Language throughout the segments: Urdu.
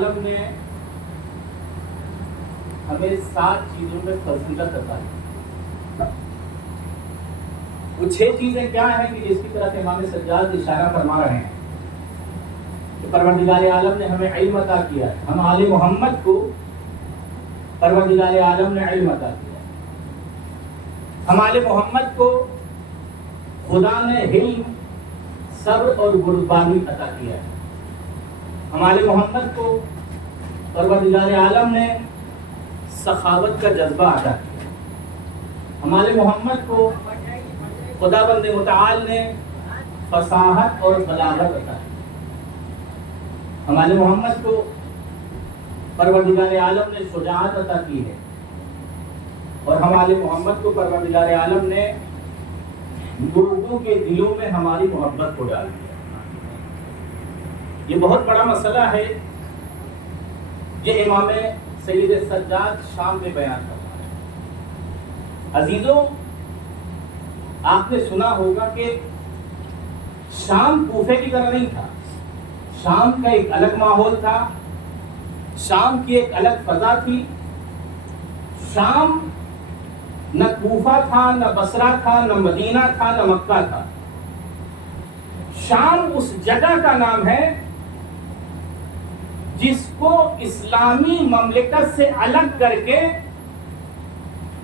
عالم نے ہمیں 7 چیزوں میں فضیلت عطا کی. وہ 6 چیزیں کیا ہیں کہ جس کی طرف امام سجاد اشارہ فرما رہے ہیں کہ پروردگار عالم نے ہمیں علم عطا کیا ہے. ہم آل محمد کو پروردگار عالم نے علم عطا کیا ہے. ہم آل محمد کو خدا نے علم، صبر اور بردباری عطا کیا ہے. ہمارے محمد کو پروردگار عالم نے سخاوت کا جذبہ عطا کیا. ہمارے محمد کو خدا بند متعال نے فصاحت اور بلاغت عطا کی. ہمارے محمد کو پروردگار عالم نے شجاعت عطا کی ہے. اور ہمارے محمد کو پروردگار عالم نے لوگوں کے دلوں میں ہماری محبت کو ڈال دیا. یہ بہت بڑا مسئلہ ہے. یہ امام سید سجاد شام میں بیان کرتا ہے. عزیزوں، آپ نے سنا ہوگا کہ شام کوفے کی طرح نہیں تھا. شام کا ایک الگ ماحول تھا، شام کی ایک الگ فضا تھی. شام نہ کوفہ تھا، نہ بصرہ تھا، نہ مدینہ تھا، نہ مکہ تھا. شام اس جگہ کا نام ہے جس کو اسلامی مملکت سے الگ کر کے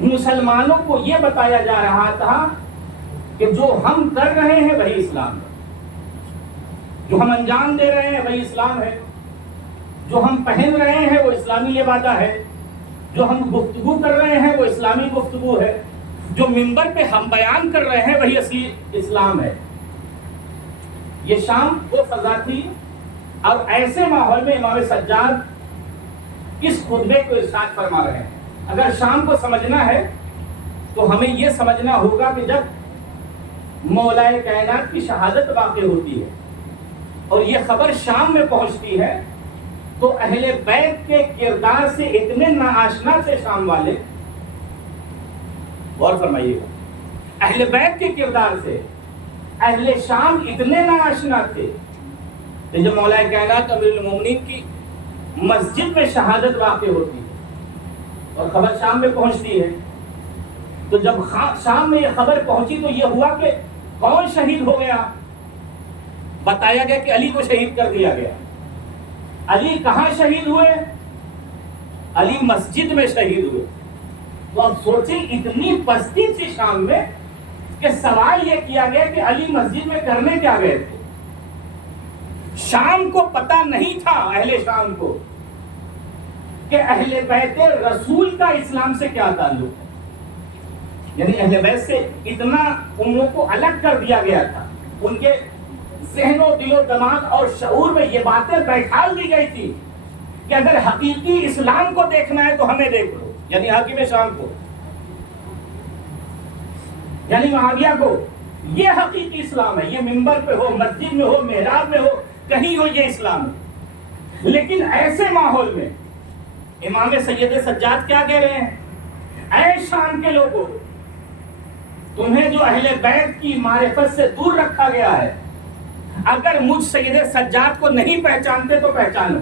مسلمانوں کو یہ بتایا جا رہا تھا کہ جو ہم کر رہے ہیں وہی اسلام ہے، جو ہم انجام دے رہے ہیں وہی اسلام ہے، جو ہم پہن رہے ہیں وہ اسلامی لبادہ ہے، جو ہم گفتگو کر رہے ہیں وہ اسلامی گفتگو ہے، جو منبر پہ ہم بیان کر رہے ہیں وہی اصلی اسلام ہے. یہ شام وہ فضا تھی. اور ایسے ماحول میں امام سجاد اس خطبے کو ارشاد فرما رہے ہیں. اگر شام کو سمجھنا ہے تو ہمیں یہ سمجھنا ہوگا کہ جب مولائے کائنات کی شہادت واقع ہوتی ہے اور یہ خبر شام میں پہنچتی ہے تو اہل بیت کے کردار سے اتنے ناآشنا تھے شام والے. غور فرمائیے گا، اہل بیت کے کردار سے اہل شام اتنے ناآشنا تھے کہ جب مولا کائنات امیر المومنین کی مسجد میں شہادت واقع ہوتی ہے اور خبر شام میں پہنچتی ہے تو جب شام میں یہ خبر پہنچی تو یہ ہوا کہ کون شہید ہو گیا. بتایا گیا کہ علی کو شہید کر دیا گیا. علی کہاں شہید ہوئے؟ علی مسجد میں شہید ہوئے. تو اب سوچیں اتنی پستی تھی شام میں کہ سوال یہ کیا گیا کہ علی مسجد میں کرنے کیا گئے تھے. شام کو پتہ نہیں تھا، اہل شام کو، کہ اہل بیت رسول کا اسلام سے کیا تعلق ہے. یعنی اہل بیت سے اتنا ان لوگوں کو الگ کر دیا گیا تھا. ان کے ذہن و دل و دماغ اور شعور میں یہ باتیں بیٹھال دی گئی تھی کہ اگر حقیقی اسلام کو دیکھنا ہے تو ہمیں دیکھ لو، یعنی حاکم شام کو، یعنی معاویہ کو. یہ حقیقی اسلام ہے. یہ منبر پہ ہو، مسجد میں ہو، محراب میں ہو، کہیں ہو، یہ اسلام ہے. لیکن ایسے ماحول میں امام سید سجاد کیا کہہ رہے ہیں؟ اے شام کے لوگوں، تمہیں جو اہل بیت کی معرفت سے دور رکھا گیا ہے، اگر مجھ سید سجاد کو نہیں پہچانتے تو پہچانو.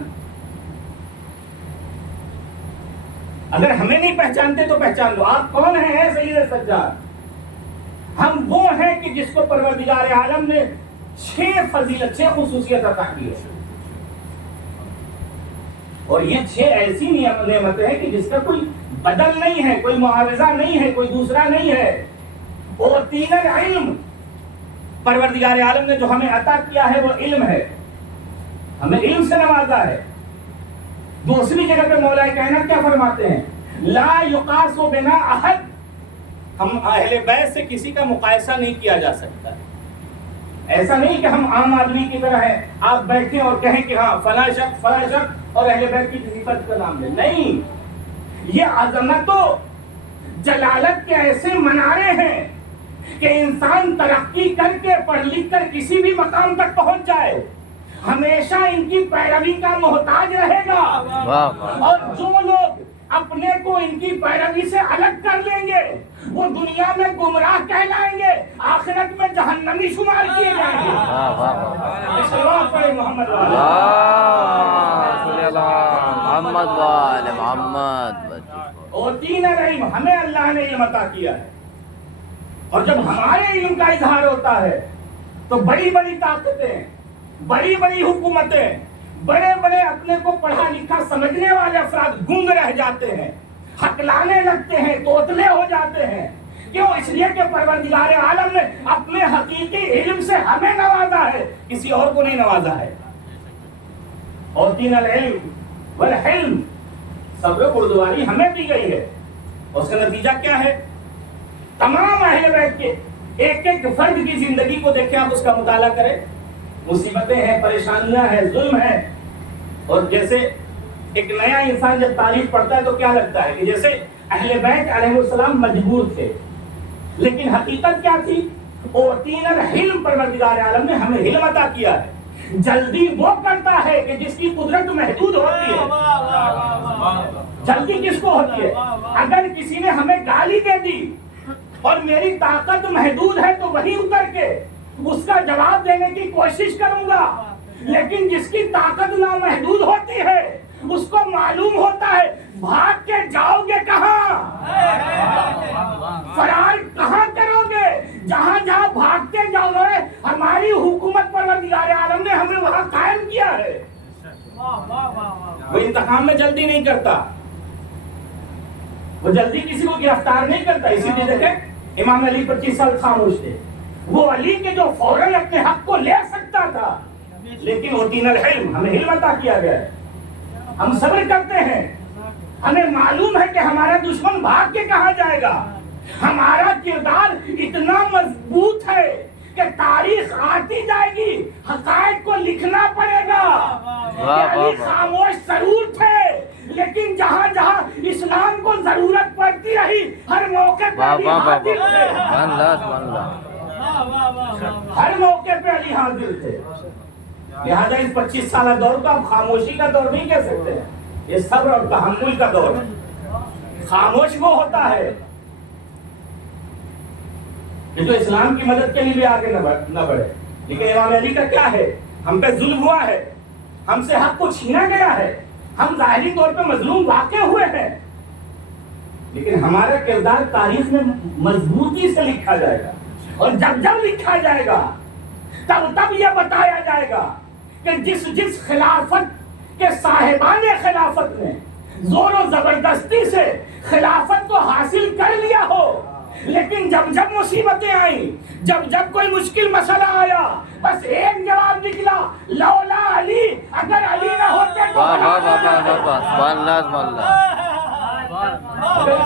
اگر ہمیں نہیں پہچانتے تو پہچان لو. آپ کون ہیں سید سجاد؟ ہم وہ ہیں کہ جس کو پروردگار عالم نے 6 فضیلت، 6 خصوصیت عطا کی ہے. اور یہ 6 ایسی نعمتیں ہیں کہ جس کا کوئی بدل نہیں ہے، کوئی معاوضہ نہیں ہے، کوئی دوسرا نہیں ہے. اور 3 علم پروردگار عالم نے جو ہمیں عطا کیا ہے وہ علم ہے، ہمیں علم سے نوازا ہے. دوسری جگہ پہ مولا کائنات کیا فرماتے ہیں؟ لا یقاس بنا احد. ہم اہل بیت سے کسی کا مقایسہ نہیں کیا جا سکتا. ایسا نہیں کہ ہم عام آدمی کی طرح ہیں، آپ بیٹھیں اور کہیں کہ ہاں فلاں شخص اور اہل بیت کی صفت کا نام لیں. نہیں، یہ عظمت و جلالت کے ایسے منارے ہیں کہ انسان ترقی کر کے پڑھ لکھ کر کسی بھی مقام تک پہنچ جائے، ہمیشہ ان کی پیروی کا محتاج رہے گا. اور جو لوگ اپنے کو ان کی پیروی سے الگ کر لیں گے وہ دنیا میں گمراہ کہلائیں گے، آخرت میں جہنمی شمار کیے جائیں گے. محمد محمد وآل محمد. اوتینا العلم، ہمیں اللہ نے علم عطا کیا ہے، اور جب ہمارے علم کا اظہار ہوتا ہے تو بڑی بڑی طاقتیں، بڑی بڑی حکومتیں، بڑے بڑے اپنے کو پڑھا لکھا سمجھنے والے افراد گنگ رہ جاتے ہیں، ہکلانے لگتے ہیں، توتلے ہو جاتے ہیں. کیوں؟ اس لیے کہ پروردگار عالم نے اپنے حقیقی علم سے ہمیں نوازا ہے، کسی اور کو نہیں نوازا ہے. اوتینا العلم والحلم، صبر بردباری ہمیں دی گئی ہے. اور اس کا نتیجہ کیا ہے؟ تمام اہل بیت کے ایک ایک فرد کی زندگی کو دیکھیں، آپ اس کا مطالعہ کریں. مصیبتیں ہیں، پریشانیاں ہیں، ظلم ہے. اور جیسے ایک نیا انسان جب تاریخ پڑھتا ہے تو کیا لگتا ہے کہ جیسے اہل بیت علیہ السلام مجبور تھے، لیکن حقیقت کیا تھی؟ اوتینا العلم، پروردگار عالم نے ہمیں علم عطا کیا ہے. جلدی وہ کرتا ہے کہ جس کی قدرت محدود ہوتی ہے. جلدی کس کو ہوتی ہے؟ اگر کسی نے ہمیں گالی دے دی اور میری طاقت محدود ہے تو وہی اتر کے اس کا جواب دینے کی کوشش کروں گا. لیکن جس کی طاقت نامحدود ہوتی ہے اس کو معلوم ہوتا ہے بھاگ کے جاؤ گے کہاں، فرار کہاں کرو گے. جہاں جہاں بھاگتے جاؤ گے، ہماری حکومت پروردگار عالم نے ہمیں وہاں قائم کیا ہے. وہ انتقام میں جلدی نہیں کرتا، وہ جلدی کسی کو گرفتار نہیں کرتا. اسی لیے دیکھیں امام علی 25 سال خاموش تھے. وہ علی کے جو فوراً اپنے حق کو لے سکتا تھا، لیکن اوتینا العلم، ہمیں علم عطا کیا گیا ہے. ہم صبر کرتے ہیں، ہمیں معلوم ہے کہ ہمارا دشمن بھاگ کے کہاں جائے گا. ہمارا کردار اتنا مضبوط ہے کہ تاریخ آتی جائے گی، حقائق کو لکھنا پڑے گا. علی خاموش ضرور تھے، لیکن جہاں جہاں اسلام کو ضرورت پڑتی رہی ہر موقع پہ علی حاضر تھے. ہر موقع پہ علی حاضر تھے. لہذا اس 25 سالہ دور کو آپ خاموشی کا دور نہیں کہہ سکتے، یہ صبر اور تحمل کا دور ہے. خاموش وہ ہوتا ہے کہ جو اسلام کی مدد کے لیے بھی آگے نہ بڑھے. لیکن امام علی کا کیا ہے؟ ہم پہ ظلم ہوا ہے، ہم سے حق کو چھینا گیا ہے، ہم ظاہری طور پہ مظلوم واقع ہوئے ہیں، لیکن ہمارا کردار تاریخ میں مضبوطی سے لکھا جائے گا. اور جب جب لکھا جائے گا تب یہ بتایا جائے گا کہ جس خلافت کے صاحبان خلافت نے زور و زبردستی سے خلافت کو حاصل کر لیا ہو، لیکن جب جب مصیبتیں آئیں، جب جب کوئی مشکل مسئلہ آیا، بس ایک جواب نکلا، لولا علی، اگر علی نہ ہوتے تو اگر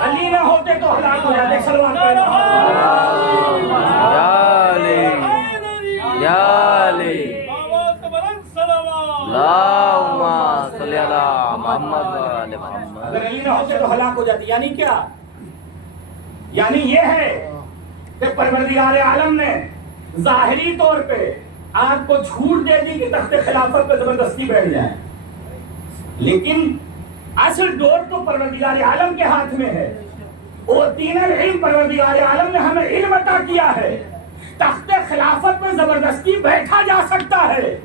علی نہ ہوتے تو ہلاک ہو جاتے. سلوات یا علی اللہم صلی علی محمد وآل محمد. اگر علی نہ ہوتے تو ہلاک ہو جاتی. یعنی کیا؟ یعنی یہ ہے کہ پروردگار عالم نے ظاہری طور پہ آپ کو چھوٹ دے دی کہ تخت خلافت پہ زبردستی بیٹھ جائیں، لیکن اصل ڈور تو پروردگار عالم کے ہاتھ میں ہے. اوتینا العلم، پروردگار عالم نے ہمیں علم عطا کیا ہے. تخت خلافت پہ زبردستی بیٹھا جا سکتا ہے،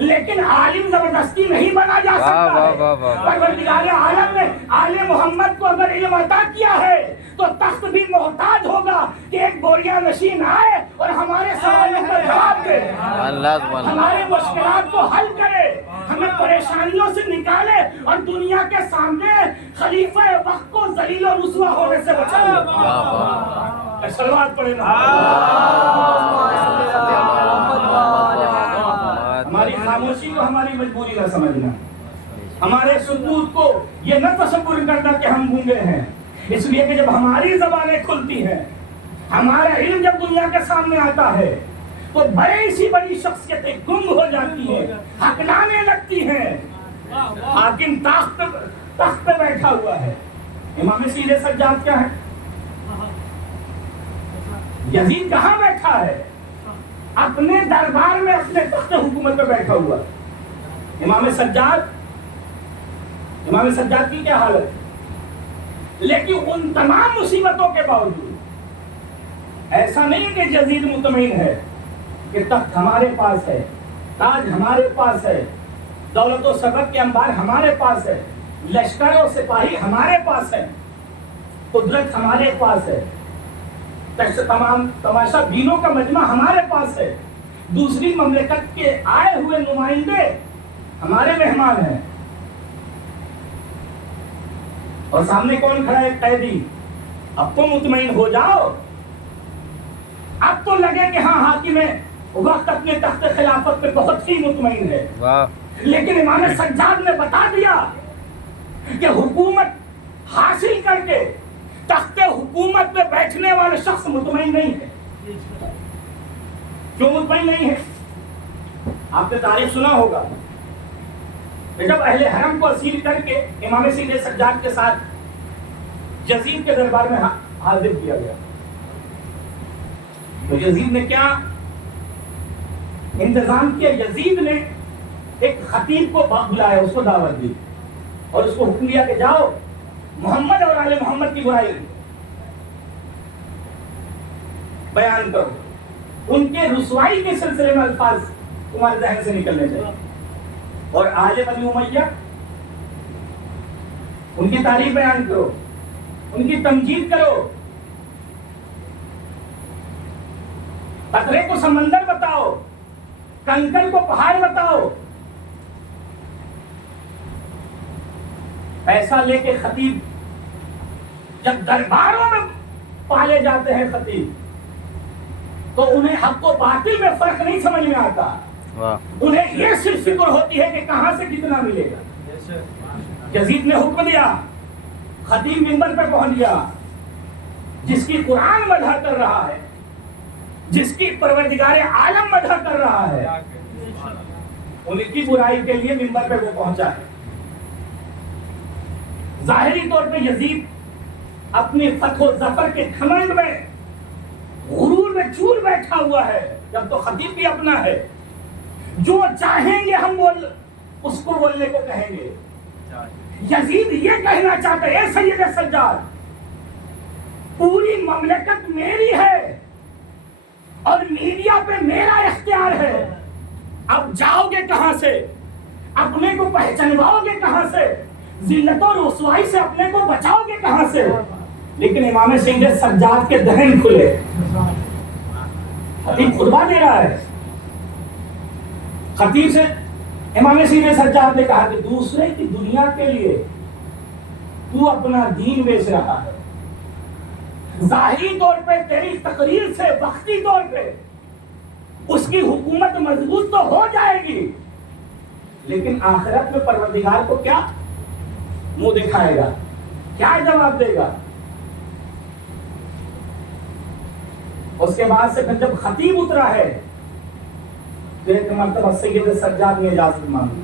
لیکن عالم زبردستی نہیں بنا جا سکتا. پروردگار عالم نے آل محمد کو اگر علم عطا کیا ہے تو تخت بھی محتاج ہوگا کہ ایک بوریا نشین آئے اور ہمارے سوالوں کا جواب دے، ہمارے مشکلات کو حل کرے، ہمیں پریشانیوں سے نکالے اور دنیا کے سامنے خلیفہ وقت کو ذلیل و رسوا ہونے سے بچائے. صلوات پڑھیں. ہماری خاموشی کو ہماری مجبوری نہ سمجھنا، ہمارے سکوت کو یہ نہ تصور کرنا کہ ہم گونگے ہیں. اس لیے کہ جب ہماری زبانیں کھلتی ہیں، ہمارا علم جب دنیا کے سامنے آتا ہے تو بڑی سی بڑی شخصیتیں گم ہو جاتی ہیں، ہکلانے لگتی ہیں. حاکم تخت پہ بیٹھا ہوا ہے. امام سیدھ سجاد کیا ہے؟ یزید کہاں بیٹھا ہے؟ اپنے دربار میں اپنے تخت حکومت پہ بیٹھا ہوا. امام سجاد کی کیا حالت ہے؟ لیکن ان تمام مصیبتوں کے باوجود ایسا نہیں کہ یزید مطمئن ہے کہ تخت ہمارے پاس ہے، تاج ہمارے پاس ہے، دولت و ثروت کے انبار ہمارے پاس ہے. لشکر و سپاہی ہمارے پاس ہے، قدرت ہمارے پاس ہے، تمام تماشا بینوں کا مجمع ہمارے پاس ہے، دوسری مملکت کے آئے ہوئے نمائندے ہمارے مہمان ہیں، اور سامنے کون کھڑا ہے؟ قیدی۔ اب تو مطمئن ہو جاؤ، اب تو لگے کہ ہاں حاکم وقت اپنے تخت خلافت پہ بہت ہی مطمئن ہے۔ لیکن امام سجاد نے بتا دیا کہ حکومت حاصل کر کے تخت حکومت پہ بیٹھنے والا شخص مطمئن نہیں ہے۔ کیوں مطمئن نہیں ہے؟ آپ نے تاریخ سنا ہوگا کہ جب اہل حرم کو اسیر کر کے امام سید سجاد کے ساتھ یزید کے دربار میں حاضر کیا گیا، تو یزید نے کیا انتظام کیا؟ یزید نے ایک خطیب کو بلایا، اس کو دعوت دی اور اس کو حکم دیا کہ جاؤ محمد اور آل محمد کی برائی بیان کرو، ان کے رسوائی کے سلسلے میں الفاظ تمہارے ذہن سے نکلنے چاہیے، اور آل بنی امیہ ان کی تعریف بیان کرو، ان کی تمجید کرو، قطرے کو سمندر بتاؤ، کنکر کو پہاڑ بتاؤ۔ پیسہ لے کے خطیب جب درباروں میں پالے جاتے ہیں خطیب، تو انہیں حق و باطل میں فرق نہیں سمجھ میں آتا، انہیں یہ صرف فکر ہوتی ہے کہ کہاں سے کتنا ملے گا۔ یزید نے حکم دیا، خطیب منبر پہ پہنچ گیا، جس کی قرآن مدح کر رہا ہے، جس کی پروردگار عالم مدح کر رہا ہے، ان کی برائی کے لیے منبر پہ وہ پہنچا ہے۔ ظاہری طور پہ یزید اپنی فتح و ظفر کے گھمنڈ میں غرور میں چور بیٹھا ہوا ہے، جب تو خطیب بھی اپنا ہے، جو چاہیں گے ہم اس کو بولنے کو کہیں گے۔ یزید یہ کہنا چاہتا ہے، اے سید سجاد، پوری مملکت میری ہے اور میڈیا پہ میرا اختیار ہے، اب جاؤ گے کہاں سے؟ اپنے کو پہچانواؤ گے کہاں سے؟ ذلت اور رسوائی سے اپنے کو بچاؤ گے کہاں سے؟ لیکن امام سید سجاد کے دہن کھلے، خطیب خطبہ دے رہا ہے، خطیب سے امام سید سجاد نے کہا کہ دوسرے کی دنیا کے لیے تو اپنا دین بیچ رہا ہے، ظاہری طور پہ تیری تقریر سے وقتی طور پہ اس کی حکومت مضبوط تو ہو جائے گی، لیکن آخرت میں پروردگار کو کیا منہ دکھائے گا، کیا جواب دے گا؟ اس کے بعد سے پھر جب خطیب اترا ہے تو ایک مرتبہ سید سجاد نے اجازت مانگی،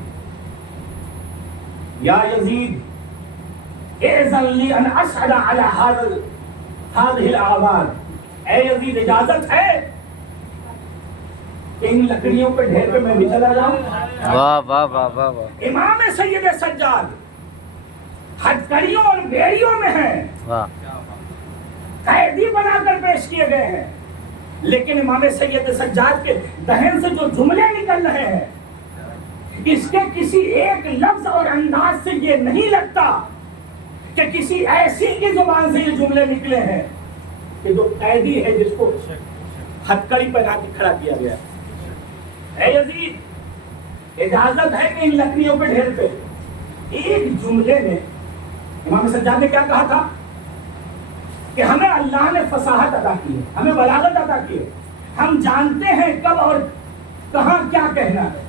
یا یزید اذن لی ان اشہد علی هذه الاعواد، اے یزید اجازت ہے کہ ان لکڑیوں پہ ڈھیر پہ میں بھی چلا جاؤں؟ واہ واہ واہ واہ واہ، امام سید سجاد ہتھکڑیوں اور بیڑیوں میں ہیں، قیدی بنا کر پیش کیے گئے ہیں، لیکن امام سید سجاد کے دہن سے جو جملے نکل رہے ہیں، اس کے کسی ایک لفظ اور انداز سے یہ نہیں لگتا کہ کسی ایسی کی زبان سے یہ جملے نکلے ہیں کہ جو قیدی ہے جس کو ہتھکڑی پہنا کے کھڑا کیا گیا۔ اے یزید اجازت ہے کہ ان لکڑیوں پہ ڈھیر پہ، ایک جملے میں امام سجاد نے کیا کہا تھا کہ ہمیں اللہ نے فصاحت عطا کی ہے، ہمیں بلاغت عطا کی ہے، ہم جانتے ہیں کب اور کہاں کیا کہنا ہے،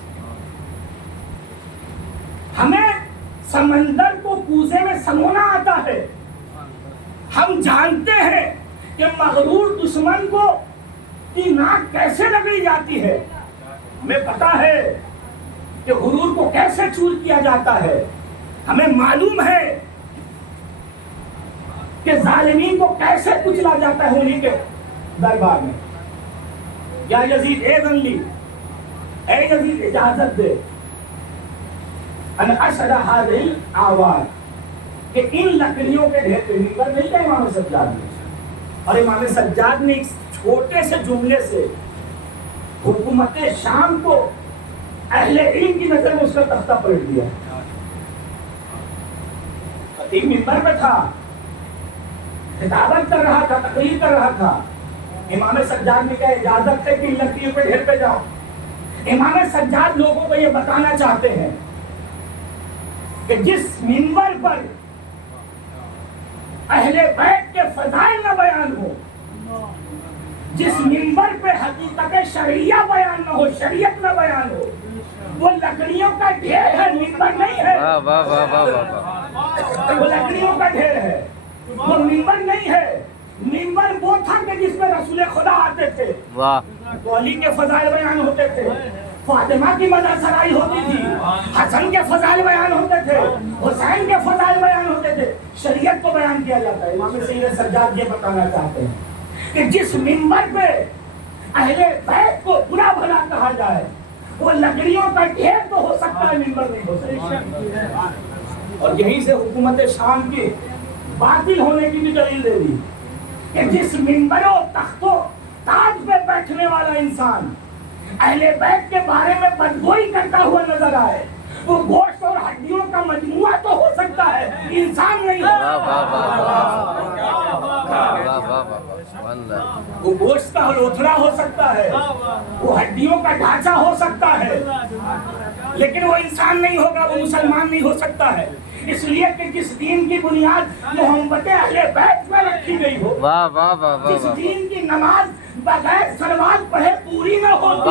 ہمیں سمندر کو کوزے میں سمونا آتا ہے، ہم جانتے ہیں کہ مغرور دشمن کو کی ناک کیسے لگائی جاتی ہے، ہمیں پتا ہے کہ غرور کو کیسے چور کیا جاتا ہے، ہمیں معلوم ہے کہ ظالمین کو کیسے کچلا جاتا ہے انہی کے دربار میں۔ یا یزید اذن لی، اے یزید اجازت دے ان اشہد هذه الاعواد، کہ ان لکڑیوں کے ڈھیر پہ منبر نہیں کہ امام سجاد نے، اور امام سجاد نے ایک چھوٹے سے جملے سے حکومت شام کو اہل علم کی نظر میں اس کا تختہ پلٹ دیا۔ ایک منبر پہ تھا، خطابت کر رہا تھا، تقریر کر رہا تھا. امام سجاد نے کہا اجازت ہے کہ ان لکڑیوں پہ ڈھیر پہ جاؤ. امام سجاد لوگوں کو یہ بتانا چاہتے ہیں کہ جس منبر پر اہل بیت کے فضائل نہ بیان ہو، جس منبر پہ حقیقت شرعیہ بیان نہ ہو، شریعت نہ بیان ہو، وہ لکڑیوں کا ڈھیر ہے، منبر نہیں ہے. وہ لکڑیوں کا ڈھیر ہے، وہ منبر نہیں ہے. منبر وہ تھا کہ جس میں رسول خدا آتے تھے، تو علی کے فضائل بیان ہوتے تھے، فاطمہ کی مدح سرائی ہوتی تھی، حسن کے فضائل بیان ہوتے تھے، حسین کے فضائل بیان ہوتے تھے. شریعت کو بیان کیا جاتا ہے. امام سید سجاد یہ بتانا چاہتے ہیں کہ جس منبر پہ اہل بیت کو برا بھلا کہا جائے، وہ لکڑیوں کا ڈھیر تو ہو سکتا ہے، منبر نہیں ہو سکتا. اور یہیں سے حکومت شام کے باطل ہونے کی بھی دلیل دے دی کہ جس منبر و تخت و تاج پہ بیٹھنے والا انسان اہل بیت کے بارے میں بدگوئی کرتا ہوا نظر آئے، وہ گوشت اور ہڈیوں کا مجموعہ تو ہو سکتا ہے، انسان نہیں وہ گوشت کا لوتھڑا ہو سکتا ہے، وہ ہڈیوں کا ڈھانچہ ہو سکتا ہے، لیکن وہ انسان نہیں ہوگا، وہ مسلمان نہیں ہو سکتا ہے. اس لیے کہ جس دین کی بنیاد محبت اہل بیت میں رکھی گئی ہو، جس دین کی نماز بغیر صلوات پڑھے پوری نہ ہوتی،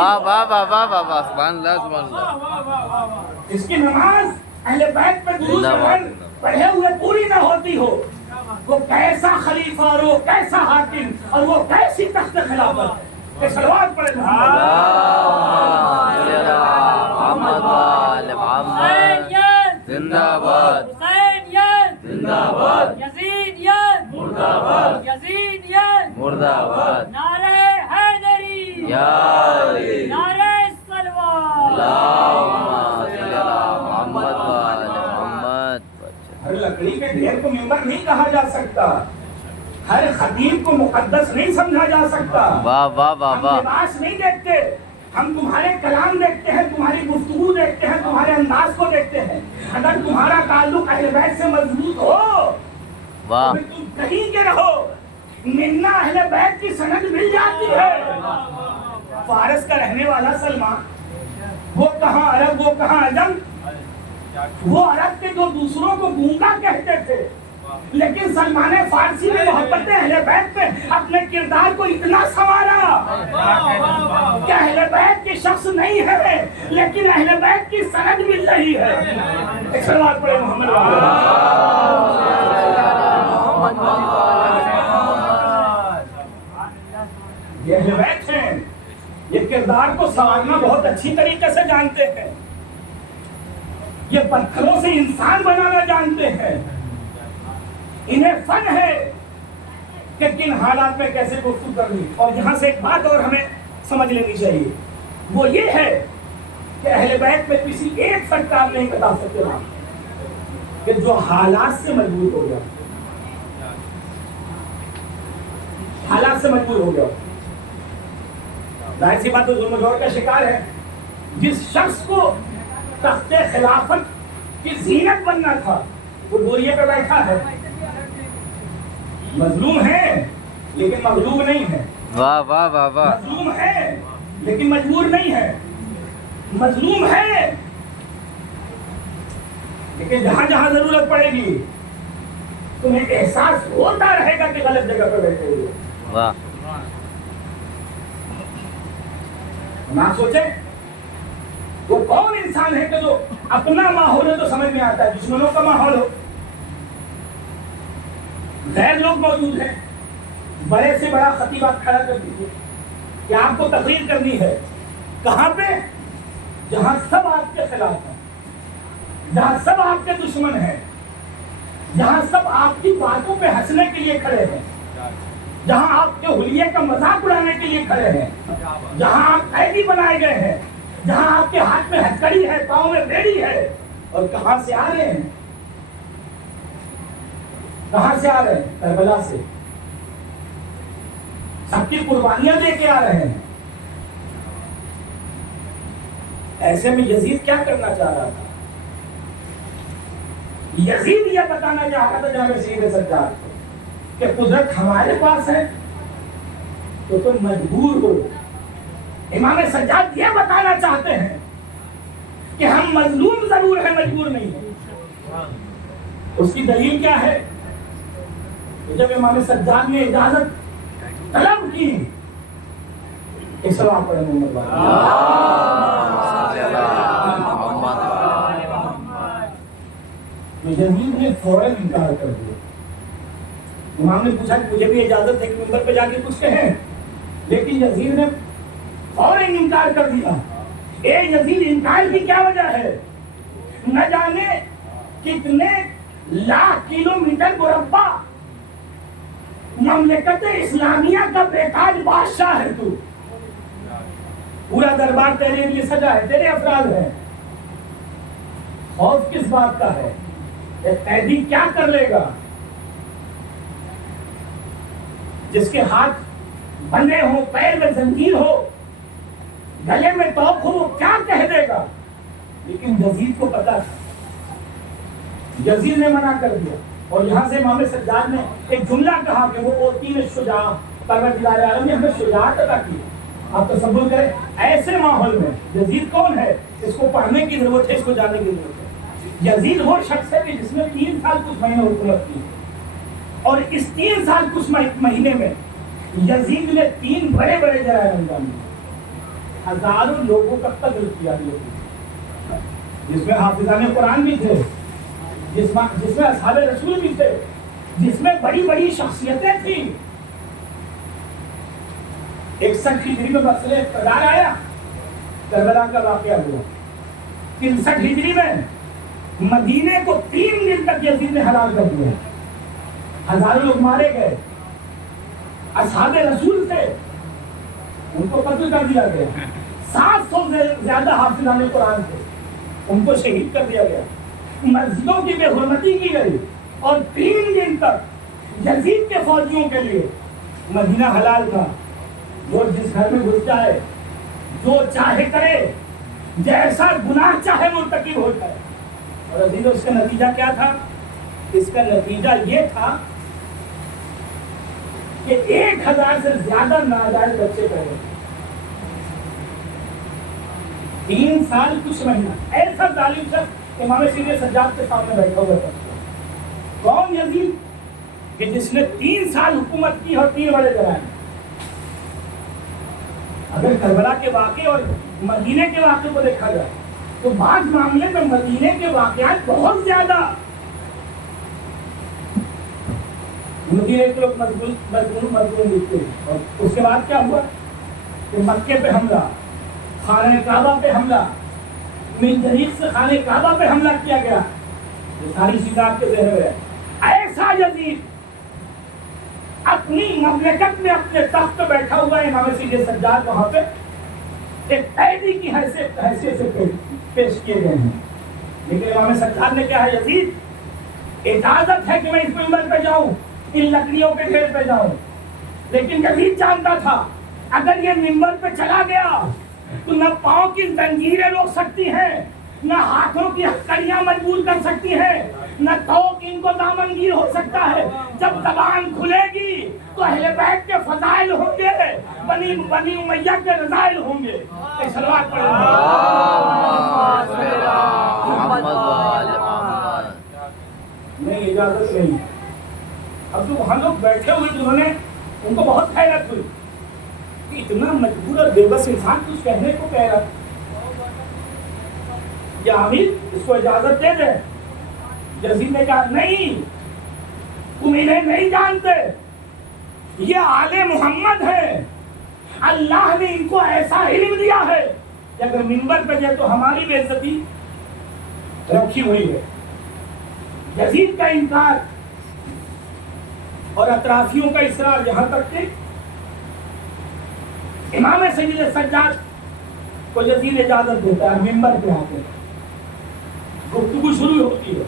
اس کی نماز اہل بیت پہ درود پڑھے ہوئے پوری نہ ہوتی ہو، وہ کیسا خلیفہ اور وہ کیسا حاکم اور وہ کیسی تخت خلافت ہے کہ صلوات پڑھے. زندہ باد زندہ باد یزیدیت مردہ باد یزیدیت مردہ باد نعرہ حیدری یا علی نعرہ صلوات. اللہم صلی علی محمد و آل محمد. ہر لکڑی کے ڈھیر کو منبر نہیں کہا جا سکتا، ہر خطیب کو مقدس نہیں سمجھا جا سکتا. ہم لباس نہیں دیکھتے، ہم تمہارے کلام دیکھتے ہیں، تمہاری گفتگو دیکھتے ہیں، تمہارے انداز کو دیکھتے ہیں. اگر تمہارا تعلق اہل بیت سے مضبوط ہو تو تم کہیں کے رہو، ملنا اہل بیت کی سند مل جاتی ہے. فارس کا رہنے والا سلمان، وہ کہاں عرب وہ کہاں عجم، وہ عرب کے جو دوسروں کو گونگا کہتے تھے، لیکن سلمان فارسی نے محبت اہل بیت پہ اپنے کردار کو اتنا سنوارا کہ اہل بیت کے شخص نہیں ہے لیکن اہل بیت کی سند مل رہی ہے. صلوات پڑھیں محمد. یہ اہل بیت ہیں، یہ کردار کو سنوارنا بہت اچھی طریقے سے جانتے ہیں، یہ پتھروں سے انسان بنانا جانتے ہیں. انہیں فن ہے کہ کن حالات میں کیسے گفتگو کرنی. اور یہاں سے ایک بات اور ہمیں سمجھ لینی چاہیے، وہ یہ ہے کہ اہل بیت میں کسی ایک فرد آپ نہیں بتا سکتے نا کہ جو حالات سے مجبور ہو گیا، حالات سے مجبور ہو گیا. ظاہر سی بات تو ظلم و جور کا شکار ہے. جس شخص کو تخت خلافت کی زینت بننا تھا وہ بوریے پہ بیٹھا ہے، مظلوم ہے لیکن مغلوب نہیں ہے. مظلوم ہے لیکن مجبور نہیں ہے. مظلوم ہے لیکن جہاں جہاں ضرورت پڑے گی تمہیں احساس ہوتا رہے گا کہ غلط جگہ پہ بیٹھے ہوئے. نہ سوچیں وہ کون انسان ہے کہ جو اپنا ماحول ہے تو سمجھ میں آتا ہے، دشمنوں کا ماحول ہو، غیر لوگ موجود ہیں، بڑے سے بڑا خطیب آپ کھڑا کر دیجیے کہ آپ کو تقریر کرنی ہے. کہاں پہ؟ جہاں سب آپ کے خلاف ہیں، جہاں سب آپ کے دشمن ہیں، جہاں سب آپ کی باتوں پہ ہنسنے کے لیے کھڑے ہیں، جہاں آپ کے حلیے کا مذاق اڑانے کے لیے کھڑے ہیں، جہاں آپ قیدی بنائے گئے ہیں، جہاں آپ کے ہاتھ میں ہتھکڑی ہے، پاؤں میں بیڑی ہے. اور کہاں سے آ رہے ہیں؟ کہاں سے آ رہے ہیں؟ کربلا سے. سب کی قربانیاں دے کے آ رہے ہیں. ایسے میں یزید کیا کرنا چاہ رہا تھا؟ یزید یہ بتانا چاہتا تھا جناب سید سجاد کو کہ قدرت ہمارے پاس ہے تو تم مجبور ہو. امام سجاد یہ بتانا چاہتے ہیں کہ ہم مظلوم ضرور ہیں مجبور نہیں ہیں. اس کی دلیل کیا ہے؟ جب امام سجاد نے اجازت طلب کی اسلام پر یزید نے فوراً انکار کر دیا. امام نے پوچھا کہ مجھے بھی اجازت ہے کہ منبر پہ جا کے کچھ کہیں، لیکن یزید نے فوراً انکار کر دیا. اے یزید، انکار کی کیا وجہ ہے؟ نہ جانے کتنے لاکھ کلومیٹر مربع مملکت اسلامیہ کا بیتاج بادشاہ ہے تو، پورا دربار تیرے لیے سجا ہے، تیرے افراد ہیں. خوف کس بات کا ہے؟ قیدی کیا کر لے گا؟ جس کے ہاتھ بندے ہوں، پیر میں زنجیر ہو، گلے میں توق ہو، وہ کیا کہہ دے گا؟ لیکن یزید کو پتا تھا. یزید نے منع کر دیا. اور یہاں سے امام سجاد نے ایک جملہ کہا کہ وہ تین شجاع پروردگار عالم نے ہمیں شجاعت عطا کی. آپ تصور کریں ایسے ماحول میں یزید کون ہے؟ اس کو پڑھنے کی ضرورت ہے، اس کو جاننے کی ضرورت ہے. یزید وہ شخص ہے کہ جس نے 3 سال کچھ مہینے حکومت کی، اور اس 3 سال کچھ مہینے میں یزید نے 3 بڑے بڑے جرائم انجام دیے. ہزاروں لوگوں کا قتل کیا، جس میں حافظان قرآن بھی تھے، جس میں اصحاب رسول بھی تھے، جس میں بڑی بڑی شخصیتیں تھیں. 61 ہجری میں مسئلہ اقتدار آیا، کربلا کا واقعہ ہوا. 63 ہجری میں مدینے کو 3 دن تک یزید نے حلال کر دیا. ہزاروں لوگ مارے گئے. اصحاب رسول تھے، ان کو قتل کر دیا گیا. 700 سے زیادہ حافظان قرآن تھے، ان کو شہید کر دیا گیا. مسجدوں کی بے حرمتی کی گئی، اور 3 دن تک یزید کے فوجیوں کے لیے مدینہ حلال تھا. جو جس گھر میں گھس جائے، جو چاہے کرے، جیسا گناہ چاہے مرتکب ہو جائے. اور عزیز، اس کا نتیجہ کیا تھا؟ اس کا نتیجہ یہ تھا کہ 1000 سے زیادہ ناجائز بچے پیدا. 3 سال کچھ مہینہ ایسا ظالم شخص امام سید سجاد کے سامنے بیٹھا ہوا تھا. کون؟ یزید، کہ جس نے 3 سال حکومت کی اور 3 بڑے جرائم. اگر کربلا کے واقعے اور مدینے کے واقعے کو دیکھا جائے تو بعض معاملے میں مدینے کے واقعات بہت زیادہ. مدینے کے لوگ مظلوم دکھتے ہیں. اور اس کے بعد کیا ہوا کہ مکے پہ حملہ، خانہ کعبہ پہ حملہ، من طریق سے خانہ کعبہ پہ حملہ کیا گیا. یہ ساری چیزیں آپ کے ذہن میں ہے. ایسا یزید اپنی مملکت میں اپنے تخت پہ بیٹھا ہوا ہے. امام سید سجاد وہاں پہ ایک قیدی کی حیثیت سے پیش کیے گئے ہیں. لیکن امام سجاد نے کیا ہے؟ یزید، اجازت ہے کہ میں اس منبر پہ جاؤں، ان لکڑیوں کے ڈھیر پہ جاؤں. لیکن یزید جانتا تھا اگر یہ منبر پہ چلا گیا تو نہ پاؤں کی زنجیریں روک سکتی ہیں، نہ ہاتھوں کی ہتھکڑیاں مجبور کر سکتی ہیں، نہ توق ان کو دامنگیر ہو سکتا ہے. جب زبان کھلے گی تو اہل بیت کے فضائل ہوں گے، بنی امیہ کے رذائل ہوں گے. صلوات پڑھیں. نہیں، اجازت نہیں. اب جو وہاں لوگ بیٹھے ہوئے جنہوں نے، ان کو بہت حیرت ہوئی کہ اتنا مجبور اور بے بس انسان کچھ کہنے کو کہہ رہا. یا عامر، اس کو اجازت دے دے. یزید نے کہا نہیں، تم انہیں نہیں جانتے، یہ آل محمد ہے. اللہ نے ان کو ایسا علم دیا ہے کہ اگر منبر پہ جائے تو ہماری بے عزتی رکھی ہوئی ہے. یزید کا انکار اور اطرافیوں کا اصرار، یہاں تک کہ امام سید سجاد کو یزید اجازت دیتا ہے منبر پہ آ کے گفتگو شروع ہوتی ہے.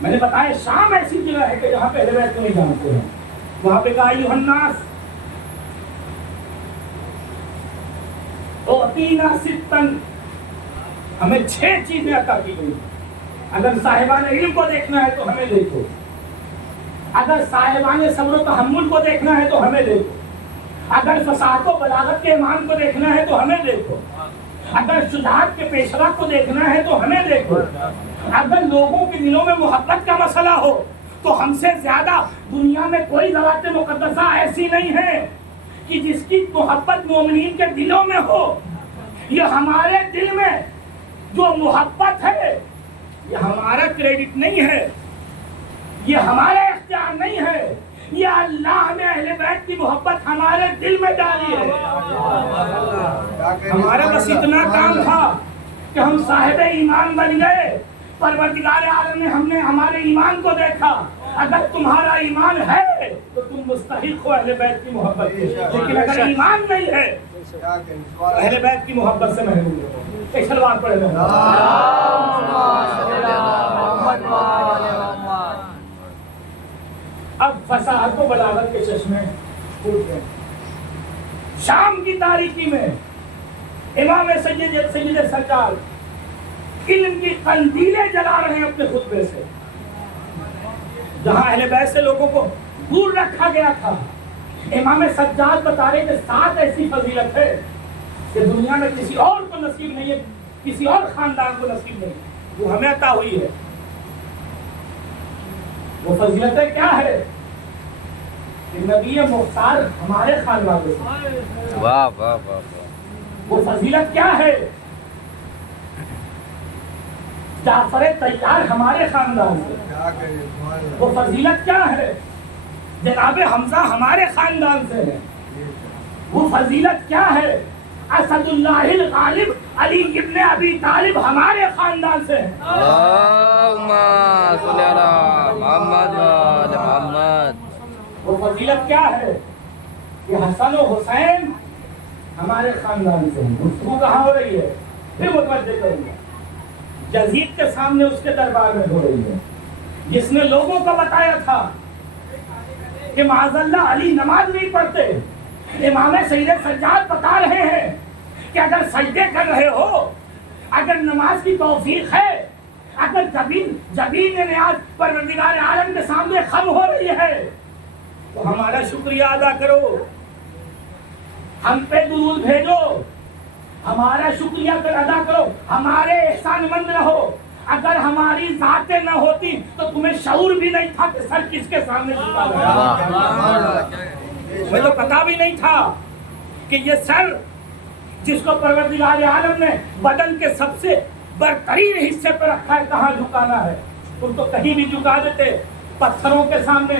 میں نے بتایا شام ایسی جگہ ہے کہ جہاں پہ اہل بیت کو نہیں جانتے ہیں. وہاں پہ کہا ایھا الناس اعطینا 6، ہمیں 6 چیزیں عطا کی گئی. اگر صاحبان علم کو دیکھنا ہے تو ہمیں دیکھو، اگر صاحبان صبر و تحمل کو دیکھنا ہے تو ہمیں دیکھو، اگر فصاحت و بلاغت کے امام کو دیکھنا ہے تو ہمیں دیکھو، اگر شجاعت کے پیشوا کو دیکھنا ہے تو ہمیں دیکھو، اگر لوگوں کے دلوں میں محبت کا مسئلہ ہو تو ہم سے زیادہ دنیا میں کوئی ذوات مقدسہ ایسی نہیں ہے کہ جس کی محبت مومنین کے دلوں میں ہو۔ یہ ہمارے دل میں جو محبت ہے یہ ہمارا کریڈٹ نہیں ہے، یہ ہمارا اختیار نہیں ہے، یہ اللہ نے اہل بیت کی محبت ہمارے دل میں ڈالی ہے۔ ہمارا بس اتنا کام تھا کہ ہم صاحب ایمان بن گئے، پروردگار عالم نے ہم نے ہمارے ایمان کو دیکھا، اگر تمہارا ایمان ہے تو تم مستحق ہو اہل بیت کی محبت کے، لیکن اگر ایمان نہیں ہے اہل بیت کی محبت سے محروم ہو۔ ایک سلوات پڑھ لیں۔ اب فصاحت و بلاغت کے چشمے پھوٹ گئے۔ شام کی تاریکی میں امام سید سجاد علم کی قندیلیں جلا رہے ہیں اپنے خطبے سے، جہاں اہل بیت سے لوگوں کو دور رکھا گیا تھا۔ امام سجاد بتا رہے کہ 7 ایسی فضیلت ہے کہ دنیا میں کسی اور کو نصیب نہیں ہے، کسی اور خاندان کو نصیب نہیں ہے، وہ ہمیں عطا ہوئی ہے۔ وہ فضیلتیں کیا ہے کہ نبی مختار ہمارے خاندان سے، واہ واہ واہ۔ وہ فضیلت کیا ہے جعفر طیار ہمارے خاندان سے، وہ فضیلت کیا ہے جناب حمزہ ہمارے خاندان سے ہے، وہ فضیلت کیا ہے اسد اللہ الغالب علی ابن ابی طالب ہمارے خاندان سے ہے۔ اللہم صلی علی محمد و آل محمد۔ وہ فضیلت کیا ہے کہ حسن و حسین ہمارے خاندان سے ہیں۔ گفتگو کہاں ہو رہی ہے؟ پھر متوجہ کروں گا، یزید کے سامنے اس کے دربار میں ہو رہی ہے، جس نے لوگوں کو بتایا تھا کہ معاذ اللہ علی نماز نہیں پڑھتے۔ امام سید سجاد بتا رہے ہیں کہ اگر سجدے کر رہے ہو، اگر نماز کی توفیق ہے، اگر جبین نیاز پروردگار عالم کے سامنے خم ہو رہی ہے تو ہمارا شکریہ ادا کرو، ہم پہ درود بھیجو، ہمارا شکریہ ادا کرو، ہمارے احسان مند رہو۔ اگر ہماری ذاتیں نہ ہوتی تو تمہیں شعور بھی نہیں تھا کہ سر کس کے سامنے جھکا رہا ہے۔ مجھے تو پتا بھی نہیں تھا کہ یہ سر جس کو پروردگار عالم نے بدن کے سب سے برترین حصے پہ رکھا ہے کہاں جھکانا ہے۔ تم تو کہیں بھی جھکا دیتے، پتھروں کے سامنے،